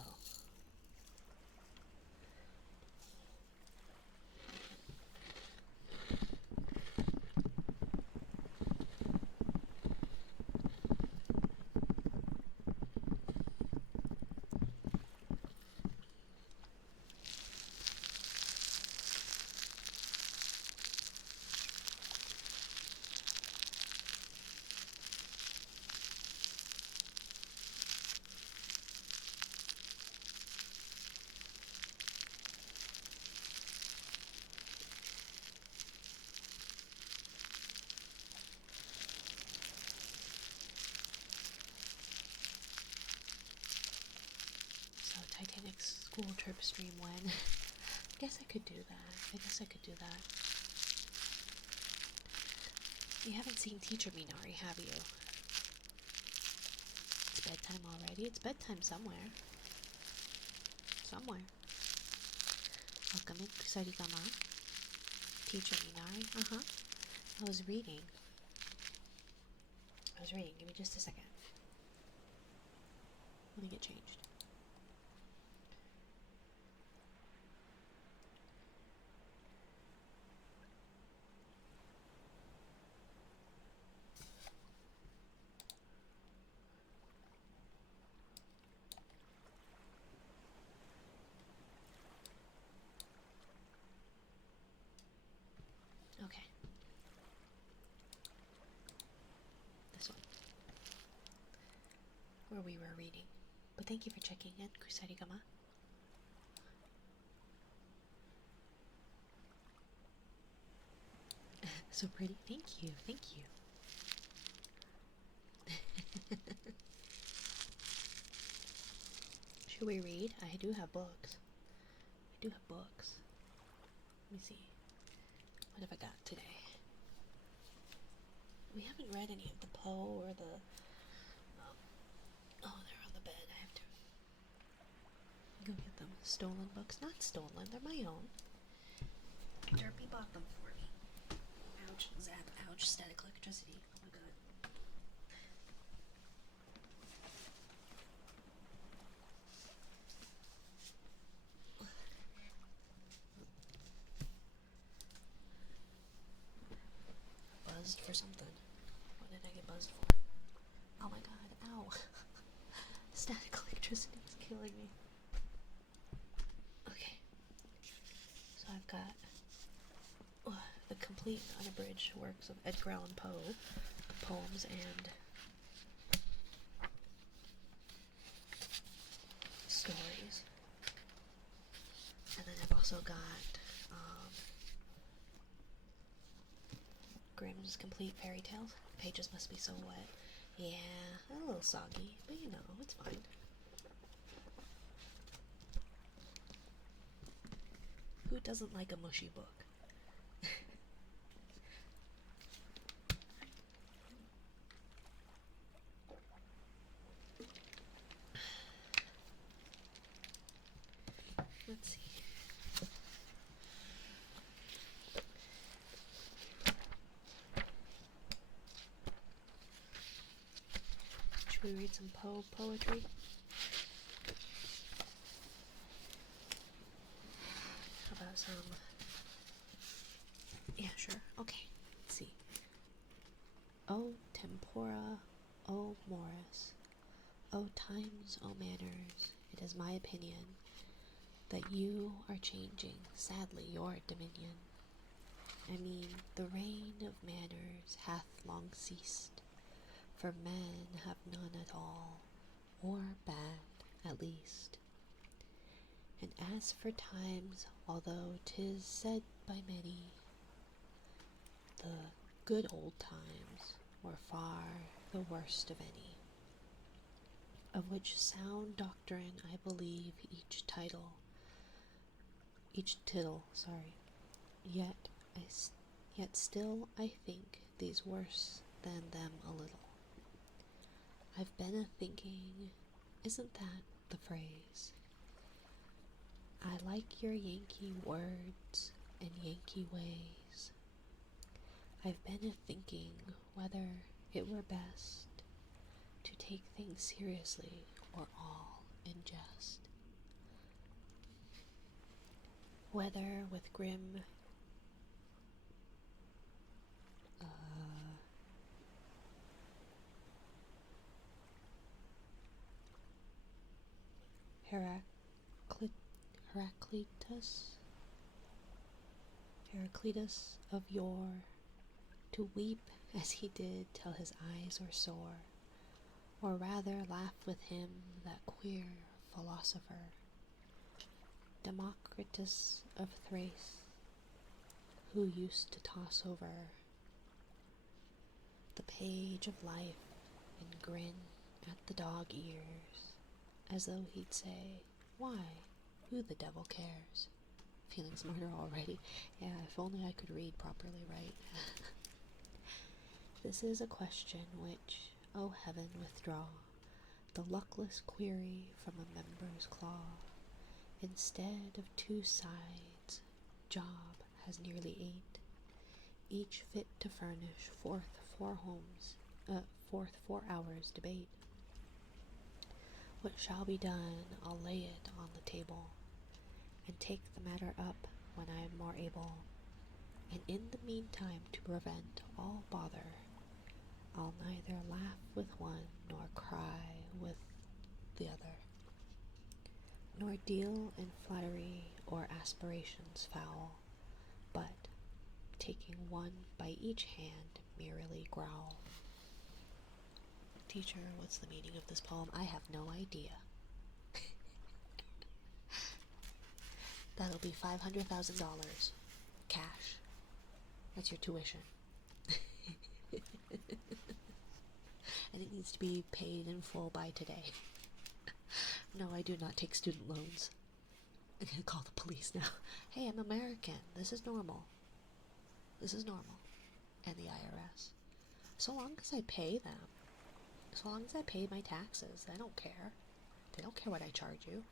Titanic school trip stream when? I guess I could do that. You haven't seen Teacher Minari, have you? It's bedtime already. It's bedtime somewhere. Somewhere. Welcome in, Kusarigama. Teacher Minari. Uh-huh. I was reading. Give me just a second. Let me get changed. Okay. This one. Where we were reading. But thank you for checking in, Kusarigama. So pretty. Thank you. Should we read? I do have books. Let me see. What have I got today? We haven't read any of the Poe or the... oh, they're on the bed. I have to go get them. Stolen books. Not stolen. They're my own. Derpy bought them for me. Ouch. Zap. Ouch. Static electricity. Oh my god. Buzzed for something. What did I get buzzed for? Oh my god. Ow. Static electricity is killing me. Okay. So I've got the complete unabridged works of Edgar Allan Poe, poems and stories. And then I've also got Grimm's Complete Fairy Tales. Pages must be so wet. Yeah, a little soggy, but you know, it's fine. Who doesn't like a mushy book? Let's see. Should we read some poetry? How about some... yeah, sure. Okay. Let's see. O tempora, O Morris, O times, O manners, it is my opinion that you are changing, sadly, your dominion. I mean, the reign of manners hath long ceased, for men have none at all, or bad, at least. And as for times, although 'tis said by many, the good old times were far the worst of any, of which sound doctrine I believe each tittle, yet still I think these worse than them a little. I've been a-thinking, isn't that the phrase? I like your Yankee words and Yankee ways. I've been a-thinking whether it were best to take things seriously or all in jest. Whether with grim Heraclitus of yore, to weep as he did till his eyes were sore, or rather laugh with him, that queer philosopher, Democritus of Thrace, who used to toss over the page of life and grin at the dog ears, as though he'd say, why, who the devil cares? Feeling smarter already. Yeah, if only I could read properly, right? This is a question which, oh heaven, withdraw the luckless query from a member's claw. Instead of 2 sides, job has nearly 8, each fit to furnish forth 4 hours debate. What shall be done, I'll lay it on the table, and take the matter up when I am more able. And in the meantime, to prevent all bother, I'll neither laugh with one nor cry with the other, nor deal in flattery or aspirations foul, but, taking one by each hand, merely growl. Teacher, what's the meaning of this poem? I have no idea. That'll be $500,000 cash. That's your tuition. And it needs to be paid in full by today. No, I do not take student loans. I'm gonna call the police now. Hey, I'm American. This is normal. This is normal. And the IRS. So long as I pay them. So long as I pay my taxes, they don't care. They don't care what I charge you.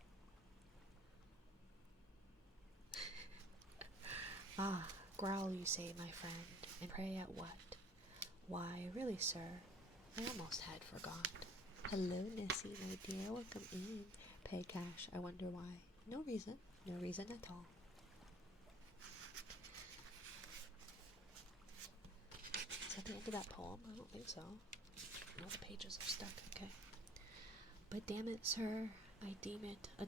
Ah, growl, you say, my friend, and pray at what? Why, really, sir, I almost had forgot. Hello, Nessie, my dear, welcome in. Pay cash, I wonder why. No reason at all. Is that the end of that poem? I don't think so. No, the pages are stuck, okay. But damn it, sir, I deem it a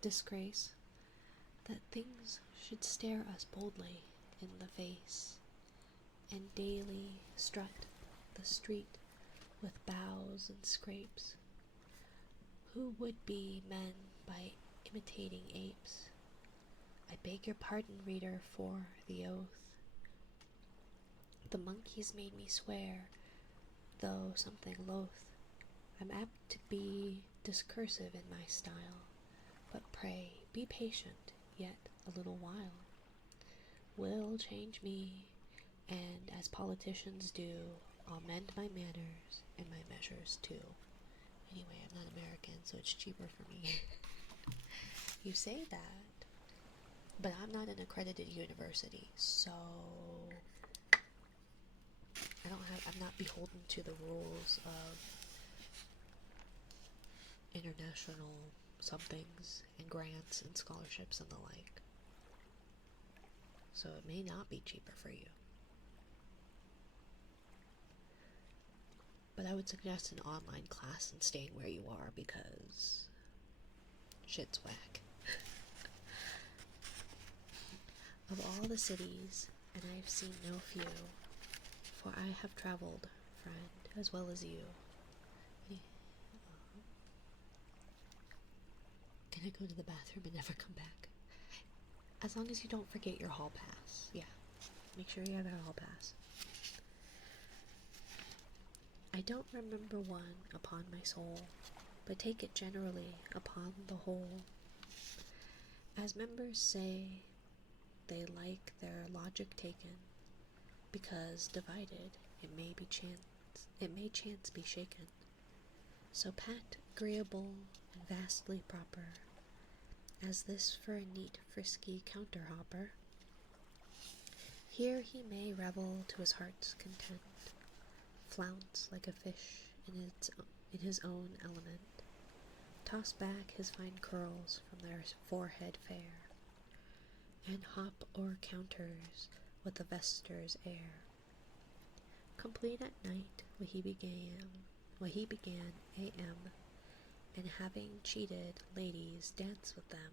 disgrace that things should stare us boldly in the face, and daily strut the street with bows and scrapes. Who would be men by imitating apes? I beg your pardon, reader, for the oath. The monkeys made me swear, though something loath. I'm apt to be discursive in my style, but pray be patient yet a little while. Will change me, and as politicians do, I'll mend my manners and my measures too. Anyway, I'm not American, so it's cheaper for me. You say that, but I'm not an accredited university, so I'm not beholden to the rules of international somethings and grants and scholarships and the like. So it may not be cheaper for you. But I would suggest an online class and staying where you are because shit's whack. Of all the cities, and I have seen no few, for I have traveled, friend, as well as you. Can I go to the bathroom and never come back? As long as you don't forget your hall pass. Yeah, make sure you have your hall pass. I don't remember one upon my soul, but take it generally upon the whole. As members say, they like their logic taken, because divided it may chance be shaken. So pat, agreeable, and vastly proper, as this for a neat, frisky counterhopper. Here he may revel to his heart's content, flounce like a fish in his own element, toss back his fine curls from their forehead fair, and hop o'er counters with a vester's air, complete at night what he began a.m., and having cheated ladies dance with them.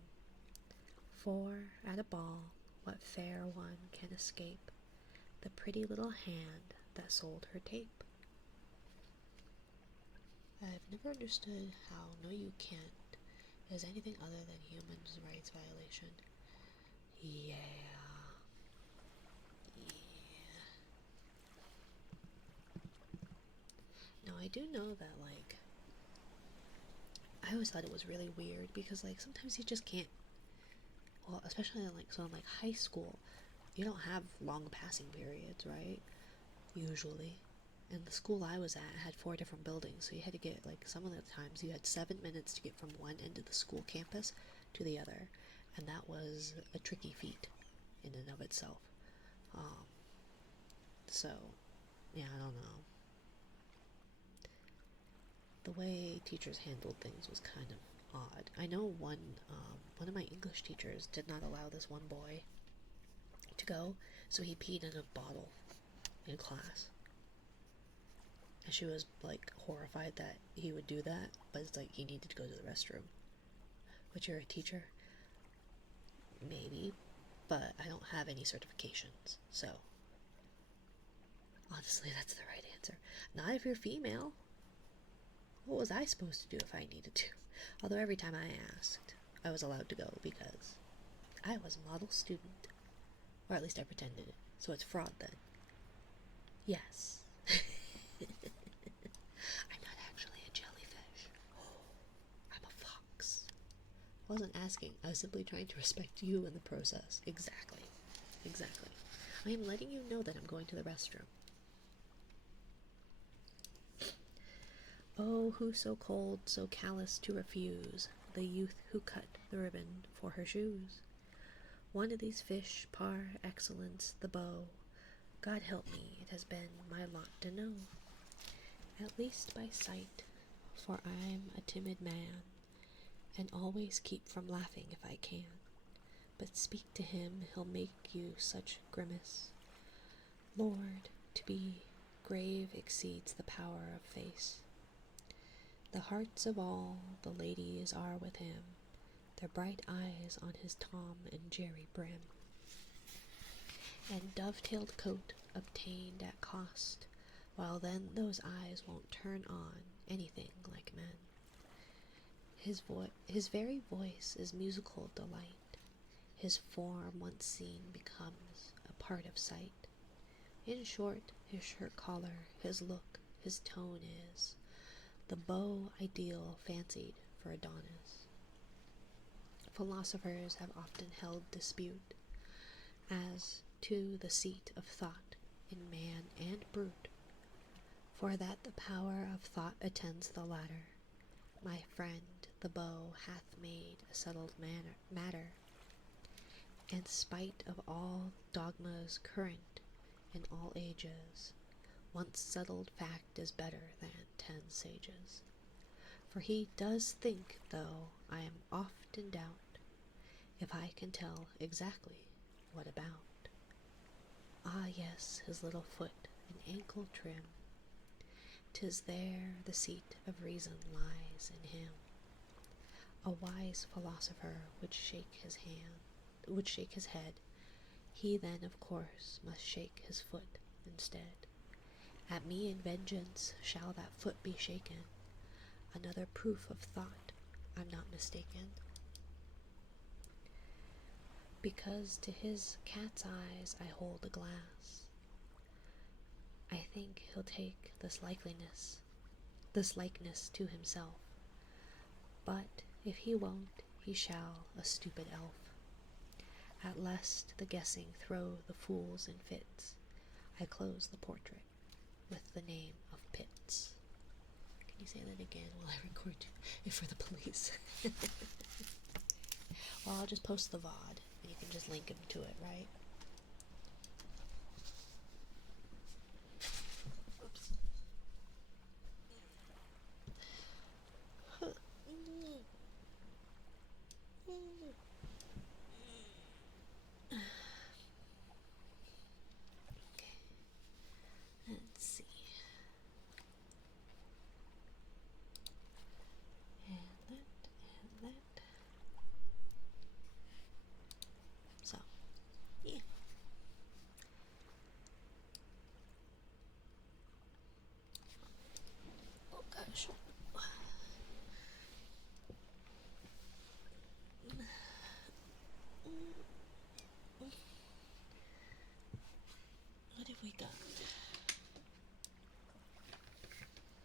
For at a ball what fair one can escape the pretty little hand that sold her tape? I've never understood how No You Can't is anything other than human rights violation. Yeah. No, I do know that, like, I always thought it was really weird because, like, sometimes you just can't, well, especially in, like, so in, like, high school, you don't have long passing periods, right? Usually. and the school I was at had 4 different buildings, so you had to get, like, some of the times you had 7 minutes to get from one end of the school campus to the other, and that was a tricky feat in and of itself. So, yeah, I don't know. The way teachers handled things was kind of odd. I know one of my English teachers did not allow this one boy to go, so he peed in a bottle in class. And she was, like, horrified that he would do that, but it's like he needed to go to the restroom. But you're a teacher? Maybe, but I don't have any certifications, so honestly, that's the right answer. Not if you're female. What was I supposed to do if I needed to? Although every time I asked, I was allowed to go because I was a model student. Or at least I pretended it. So it's fraud then. Yes. I'm not actually a jellyfish. I'm a fox. I wasn't asking. I was simply trying to respect you in the process. Exactly. Exactly. I am letting you know that I'm going to the restroom. Oh, who so cold, so callous to refuse the youth who cut the ribbon for her shoes? One of these fish, par excellence, the beau. God help me, it has been my lot to know, at least by sight, for I'm a timid man, and always keep from laughing if I can. But speak to him, he'll make you such grimace. Lord, to be grave exceeds the power of face. The hearts of all the ladies are with him, their bright eyes on his Tom and Jerry brim, and dovetailed coat obtained at cost, while then those eyes won't turn on anything like men. His very voice is musical delight, his form once seen becomes a part of sight. In short, his shirt collar, his look, his tone is the beau ideal fancied for Adonis. Philosophers have often held dispute as to the seat of thought in man and brute, for that the power of thought attends the latter. My friend, the beau, hath made a settled matter, and spite of all dogmas current in all ages, once settled fact is better than 10 sages. For he does think, though I am oft in doubt, if I can tell exactly what about. Ah, yes, his little foot and ankle trim, 'tis there the seat of reason lies in him. A wise philosopher would shake his head. He then, of course, must shake his foot instead. At me in vengeance shall that foot be shaken, another proof of thought I'm not mistaken. Because to his cat's eyes I hold a glass, I think he'll take this likeness to himself. But if he won't, he shall, a stupid elf. At lest the guessing throw the fools in fits, I close the portrait with the name of Pitts. Can you say that again while I record it for the police? Well, I'll just post the VOD, and you can just link him to it, right? Oops. Okay. Let's see. And that. So, yeah. Oh gosh. What have we got?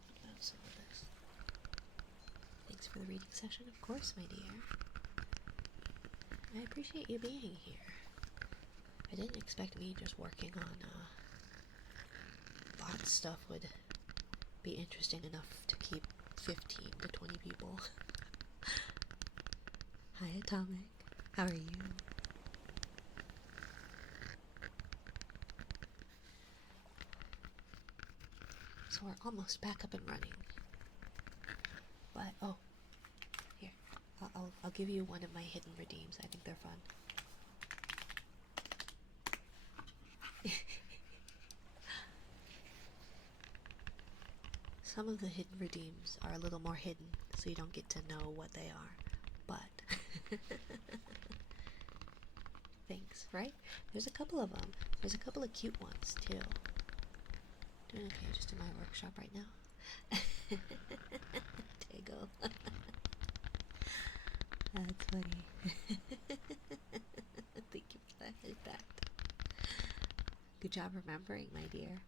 What about some of this? Thanks for the reading session, of course, my dear. I appreciate you being here. I didn't expect me just working on bot stuff would be interesting enough to keep 15 to 20 people. Hi Atomic, how are you? So we're almost back up and running. But, oh, here, I'll give you one of my hidden redeems. I think they're fun. Some of the hidden redeems are a little more hidden, so you don't get to know what they are. But, thanks, right? There's a couple of them. There's a couple of cute ones, too. Doing okay just in my workshop right now. Tego. That's funny. Thank you for that feedback. Good job remembering, my dear.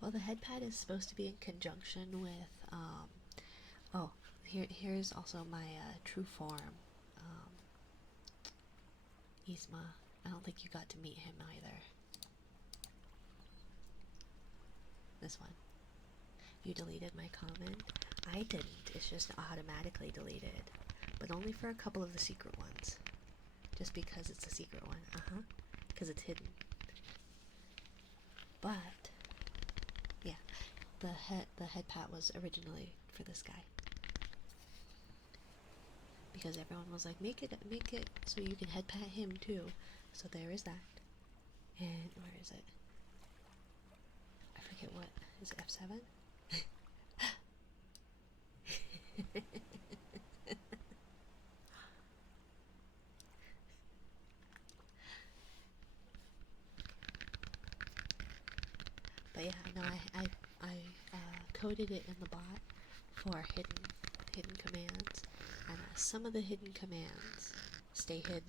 Well, the headpad is supposed to be in conjunction with, oh, here's also my true form, Isma. I don't think you got to meet him either. This one. You deleted my comment? I didn't. It's just automatically deleted. But only for a couple of the secret ones. Just because it's a secret one. Because it's hidden. But, yeah. The head pat was originally for this guy. Because everyone was like, make it so you can head pat him too. So there is that. And where is it? I forget what. Is it F7? But yeah, no, I coded it in the bot for hidden commands, and some of the hidden commands stay hidden.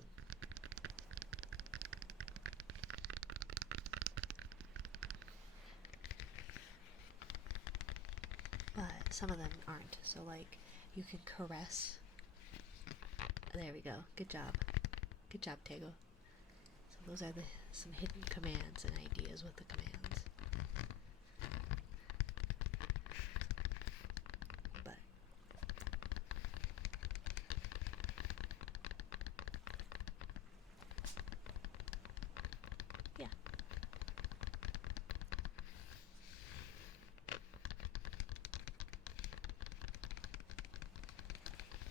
But some of them aren't. So like, you can caress. There we go. Good job. Good job, Tego. So those are some hidden commands and ideas with the commands. But yeah.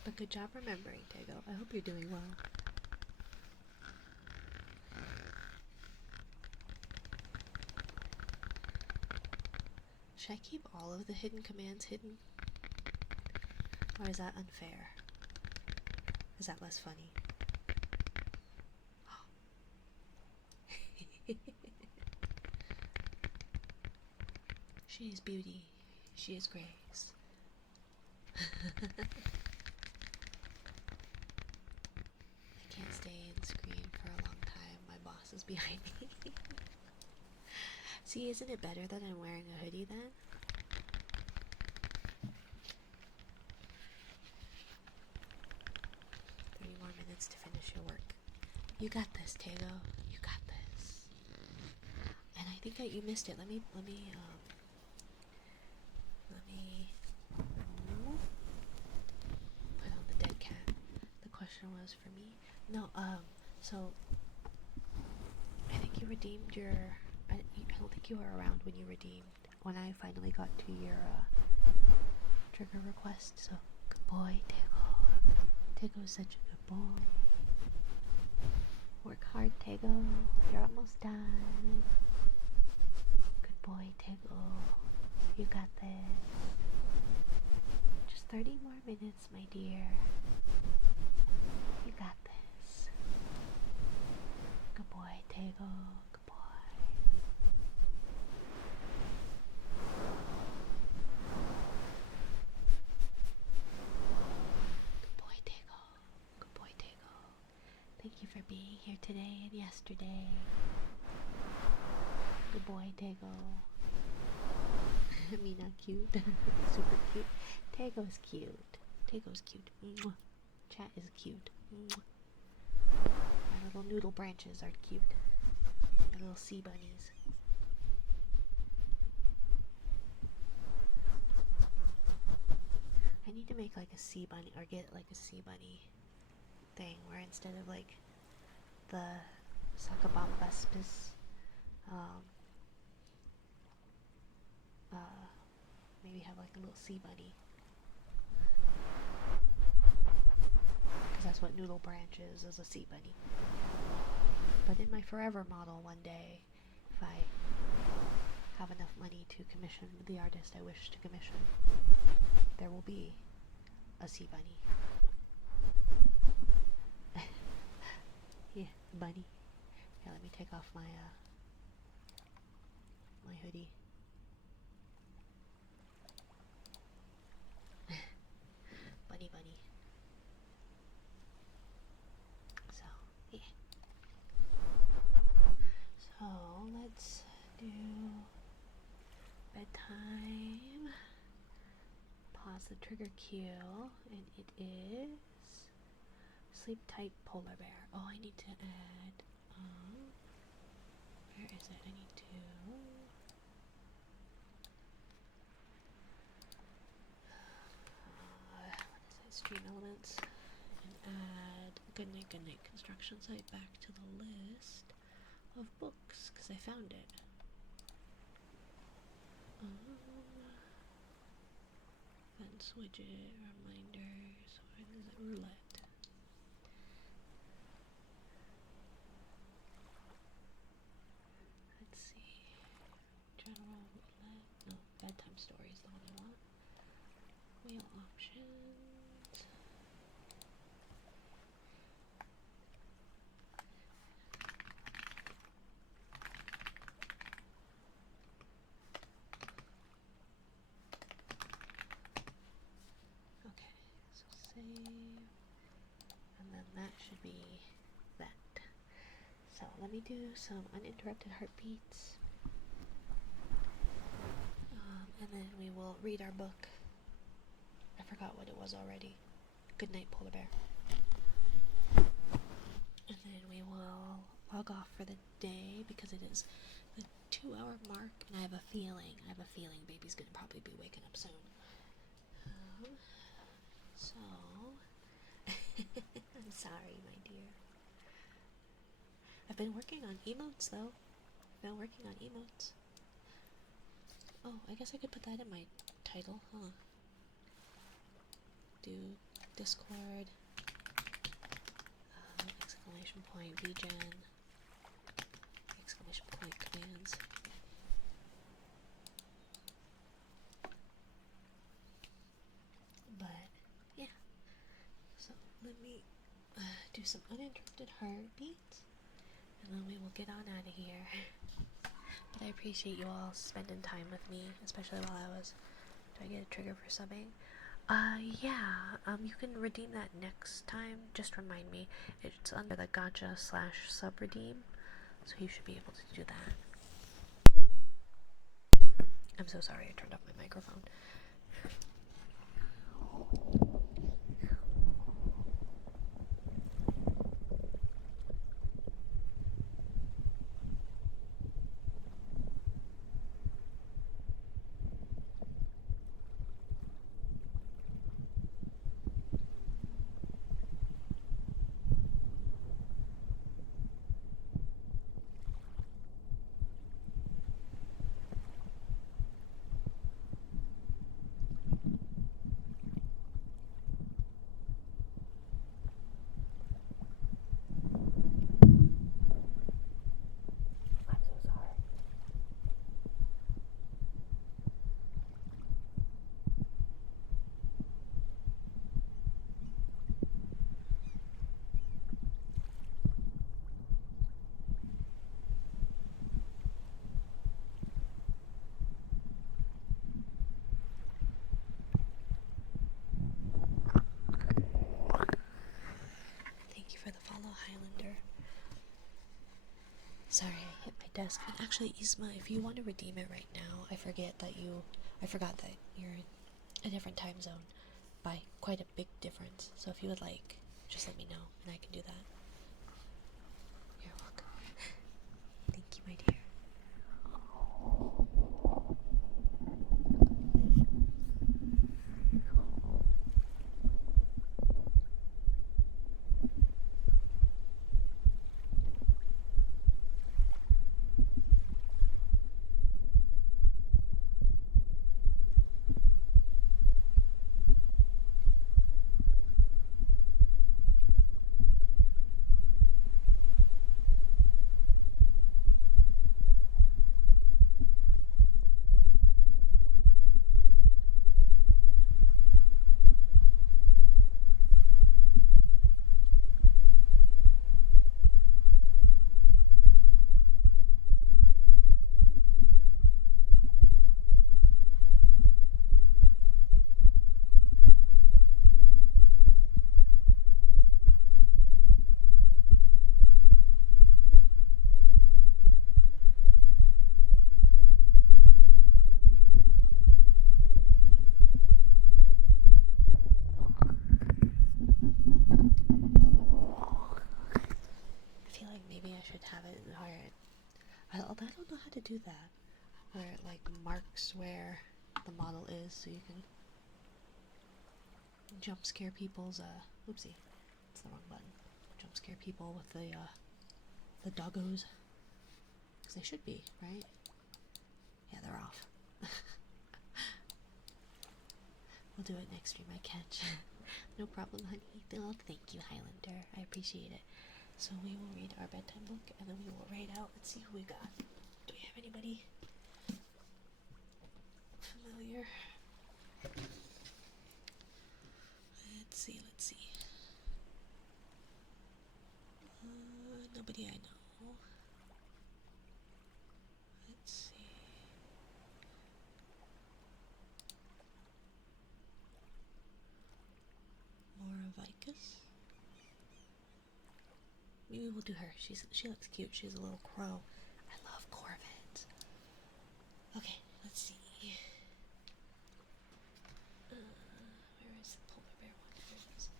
But good job remembering, Tego. I hope you're doing well. Should I keep all of the hidden commands hidden? Or is that unfair? Is that less funny? She is beauty. She is grace. I can't stay in screen for a long time. My boss is behind me. See, isn't it better that I'm wearing a hoodie then? To finish your work. You got this, Tego. You got this. And I think that you missed it. Let me put on the dead cat. The question was for me. No, so I think you redeemed your I don't think you were around when you redeemed when I finally got to your trigger request. So good boy, Tego. Tego's such a good boy. Work hard, Tego. You're almost done. Good boy, Tego. You got this. Just 30 more minutes, my dear. You got this. Good boy, Tego. Good boy. Thank you for being here today and yesterday. Good boy, Tego. Me not cute. Super cute. Tego's cute. Tego's cute. Mwah. Chat is cute. Mwah. My little noodle branches are cute. My little sea bunnies. I need to make like a sea bunny, or get like a sea bunny thing where instead of like the Succubombus, maybe have like a little sea bunny. Because that's what Noodle Branch is a sea bunny. But in my forever model one day, if I have enough money to commission the artist I wish to commission, there will be a sea bunny. Yeah, bunny. Yeah, let me take off my my hoodie. Bunny. So, yeah. So, let's do bedtime. Pause the trigger cue, and it is sleep tight polar bear. Oh, I need to add, where is it? I need to, what is it? Stream elements, and add Goodnight construction site back to the list of books, because I found it. Events widget, reminders, what is it? Roulette. Let's see. General roulette. No, bedtime story is the one I want. Wheel options. Okay, so save. And then that should be that. So let me do some uninterrupted heartbeats. And then we will read our book. I forgot what it was already. Goodnight, Polar Bear. And then we will log off for the day because it is the 2-hour mark, and I have a feeling baby's gonna probably be waking up soon. So I'm sorry, my dear. I've been working on emotes though. Oh, I guess I could put that in my title, huh? Do Discord, exclamation point VGen, exclamation point commands. But yeah, so let me do some uninterrupted heartbeats, and then we will get on out of here. But I appreciate you all spending time with me, especially while I was. Do I get a trigger for subbing? Yeah, you can redeem that next time. Just remind me. It's under the gacha/sub redeem, so you should be able to do that. I'm so sorry I turned off my microphone. Thank you for the follow, Highlander. Sorry, I hit my desk. And actually, Isma, if you want to redeem it right now, I forgot that you're in a different time zone by quite a big difference. So if you would like, just let me know and I can do that. I don't know how to do that, where it like marks where the model is, so you can jump scare people's oopsie, it's the wrong button. Jump scare people with the doggos, because they should be, right? Yeah, they're off. We'll do it next stream, I catch. No problem, honey. Oh, thank you, Highlander. I appreciate it. So we will read our bedtime book, and then we will write out. Let's see who we got. Do we have anybody familiar? Let's see. Nobody I know. Let's see. Moravicus? Maybe we'll do her. She looks cute. She's a little crow. I love corvids. Okay, let's see. Where is the polar bear one? Here it is.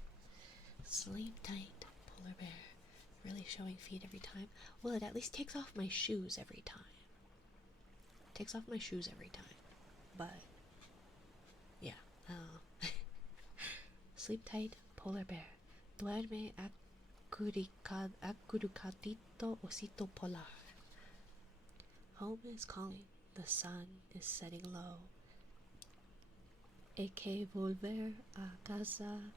Sleep tight, polar bear. Really showing feet every time. Well, it at least takes off my shoes every time. Takes off my shoes every time. But, yeah. Sleep tight, polar bear. Duerme acurrucadito osito polar. Home is calling. The sun is setting low. Hay que volver a casa,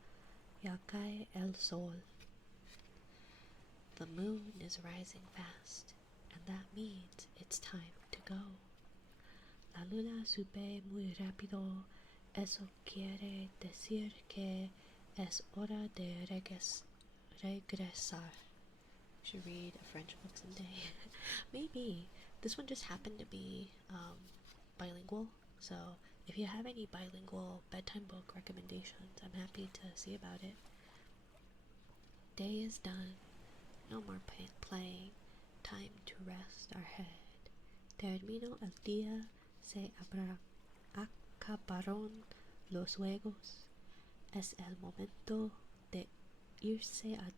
ya cae el sol. The moon is rising fast, and that means it's time to go. La luna sube muy rápido, eso quiere decir que es hora de regresar. Should read a French book someday. Maybe. This one just happened to be bilingual, so if you have any bilingual bedtime book recommendations, I'm happy to see about it. Day is done. No more playing. Time to rest our head. Terminó el día. Se acabaron los juegos. Es el momento de irse a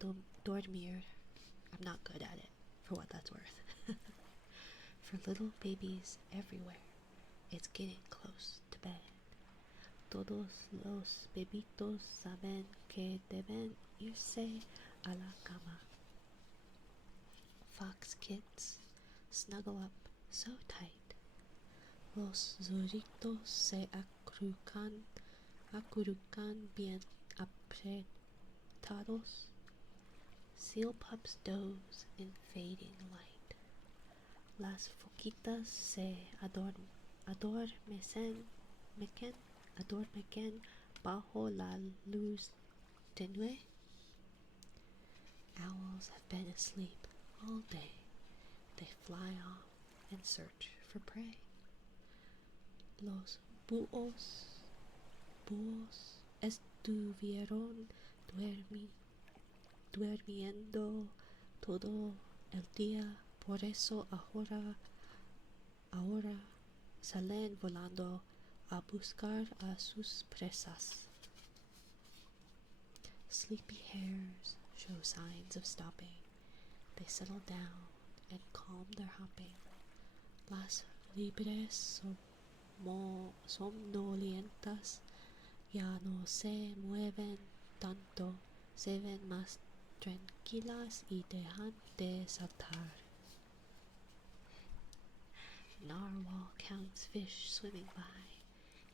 dormir. I'm not good at it, for what that's worth. For little babies everywhere, it's getting close to bed. Todos los bebitos saben que deben irse a la cama. Fox kids snuggle up so tight. Los zorritos se acurrucan bien apretados. Seal pups doze in fading light. Las foquitas se adormecen bajo la luz tenue. Owls have been asleep all day. They fly off and search for prey. Los búhos estuvieron durmiendo todo el día, por eso ahora salen volando a buscar a sus presas. Sleepy hares show signs of stopping. They settle down and calm their hopping. Las libres somnolientas ya no se mueven tanto, se ven más tranquilas y dejan de saltar. Narwhal counts fish swimming by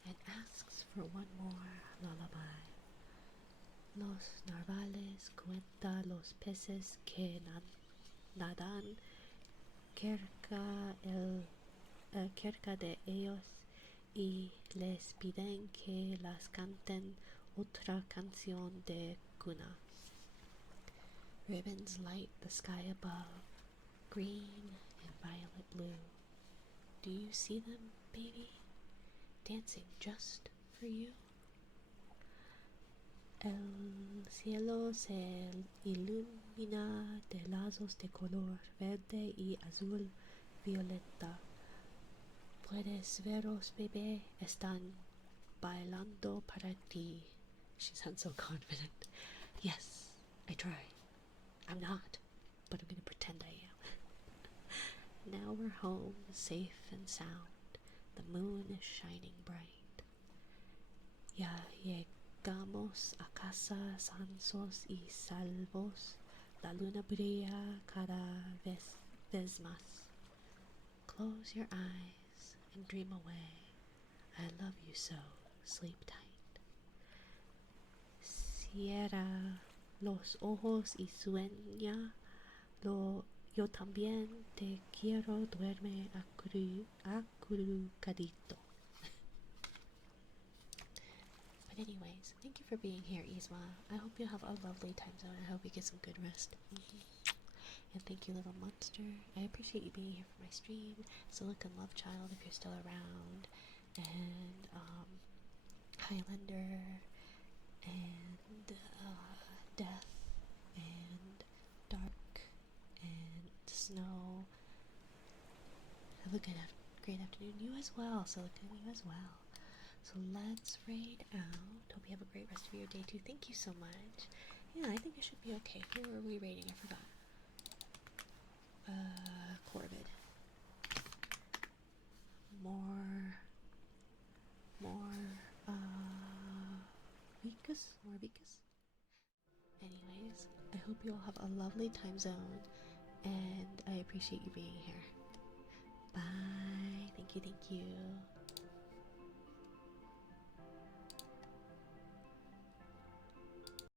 and asks for one more lullaby. Los narvales cuenta los peces que nadan cerca de ellos y les piden que las canten otra canción de cuna. Ribbons light the sky above, green and violet blue. Do you see them, baby, dancing just for you? El cielo se ilumina de lazos de color verde y azul violeta. Puedes verlos, bebé, están bailando para ti. She sounds so confident. Yes, I try. I'm not, but I'm gonna pretend I am. Now We're home, safe and sound. The moon is shining bright. Ya llegamos a casa sansos y salvos. La luna brilla vez más. Close your eyes and dream away. I love you so. Sleep tight. Cierra los ojos y sueña. Yo también te quiero. Duerme acurrucadito. But anyways, thank you for being here, Isma. I hope you have a lovely time zone. I hope you get some good rest. And thank you, little monster. I appreciate you being here for my stream. Silicon Love Child, if you're still around. And Highlander. And Death. And Dark. And Snow. Have a great afternoon. You as well, Silicon. You as well. So let's raid out. Hope you have a great rest of your day too. Thank you so much. Yeah, I think it should be okay. Who are we raiding? I forgot. Corvid. More, Vicus? Anyways, I hope you all have a lovely time zone, and I appreciate you being here. Bye. Thank you.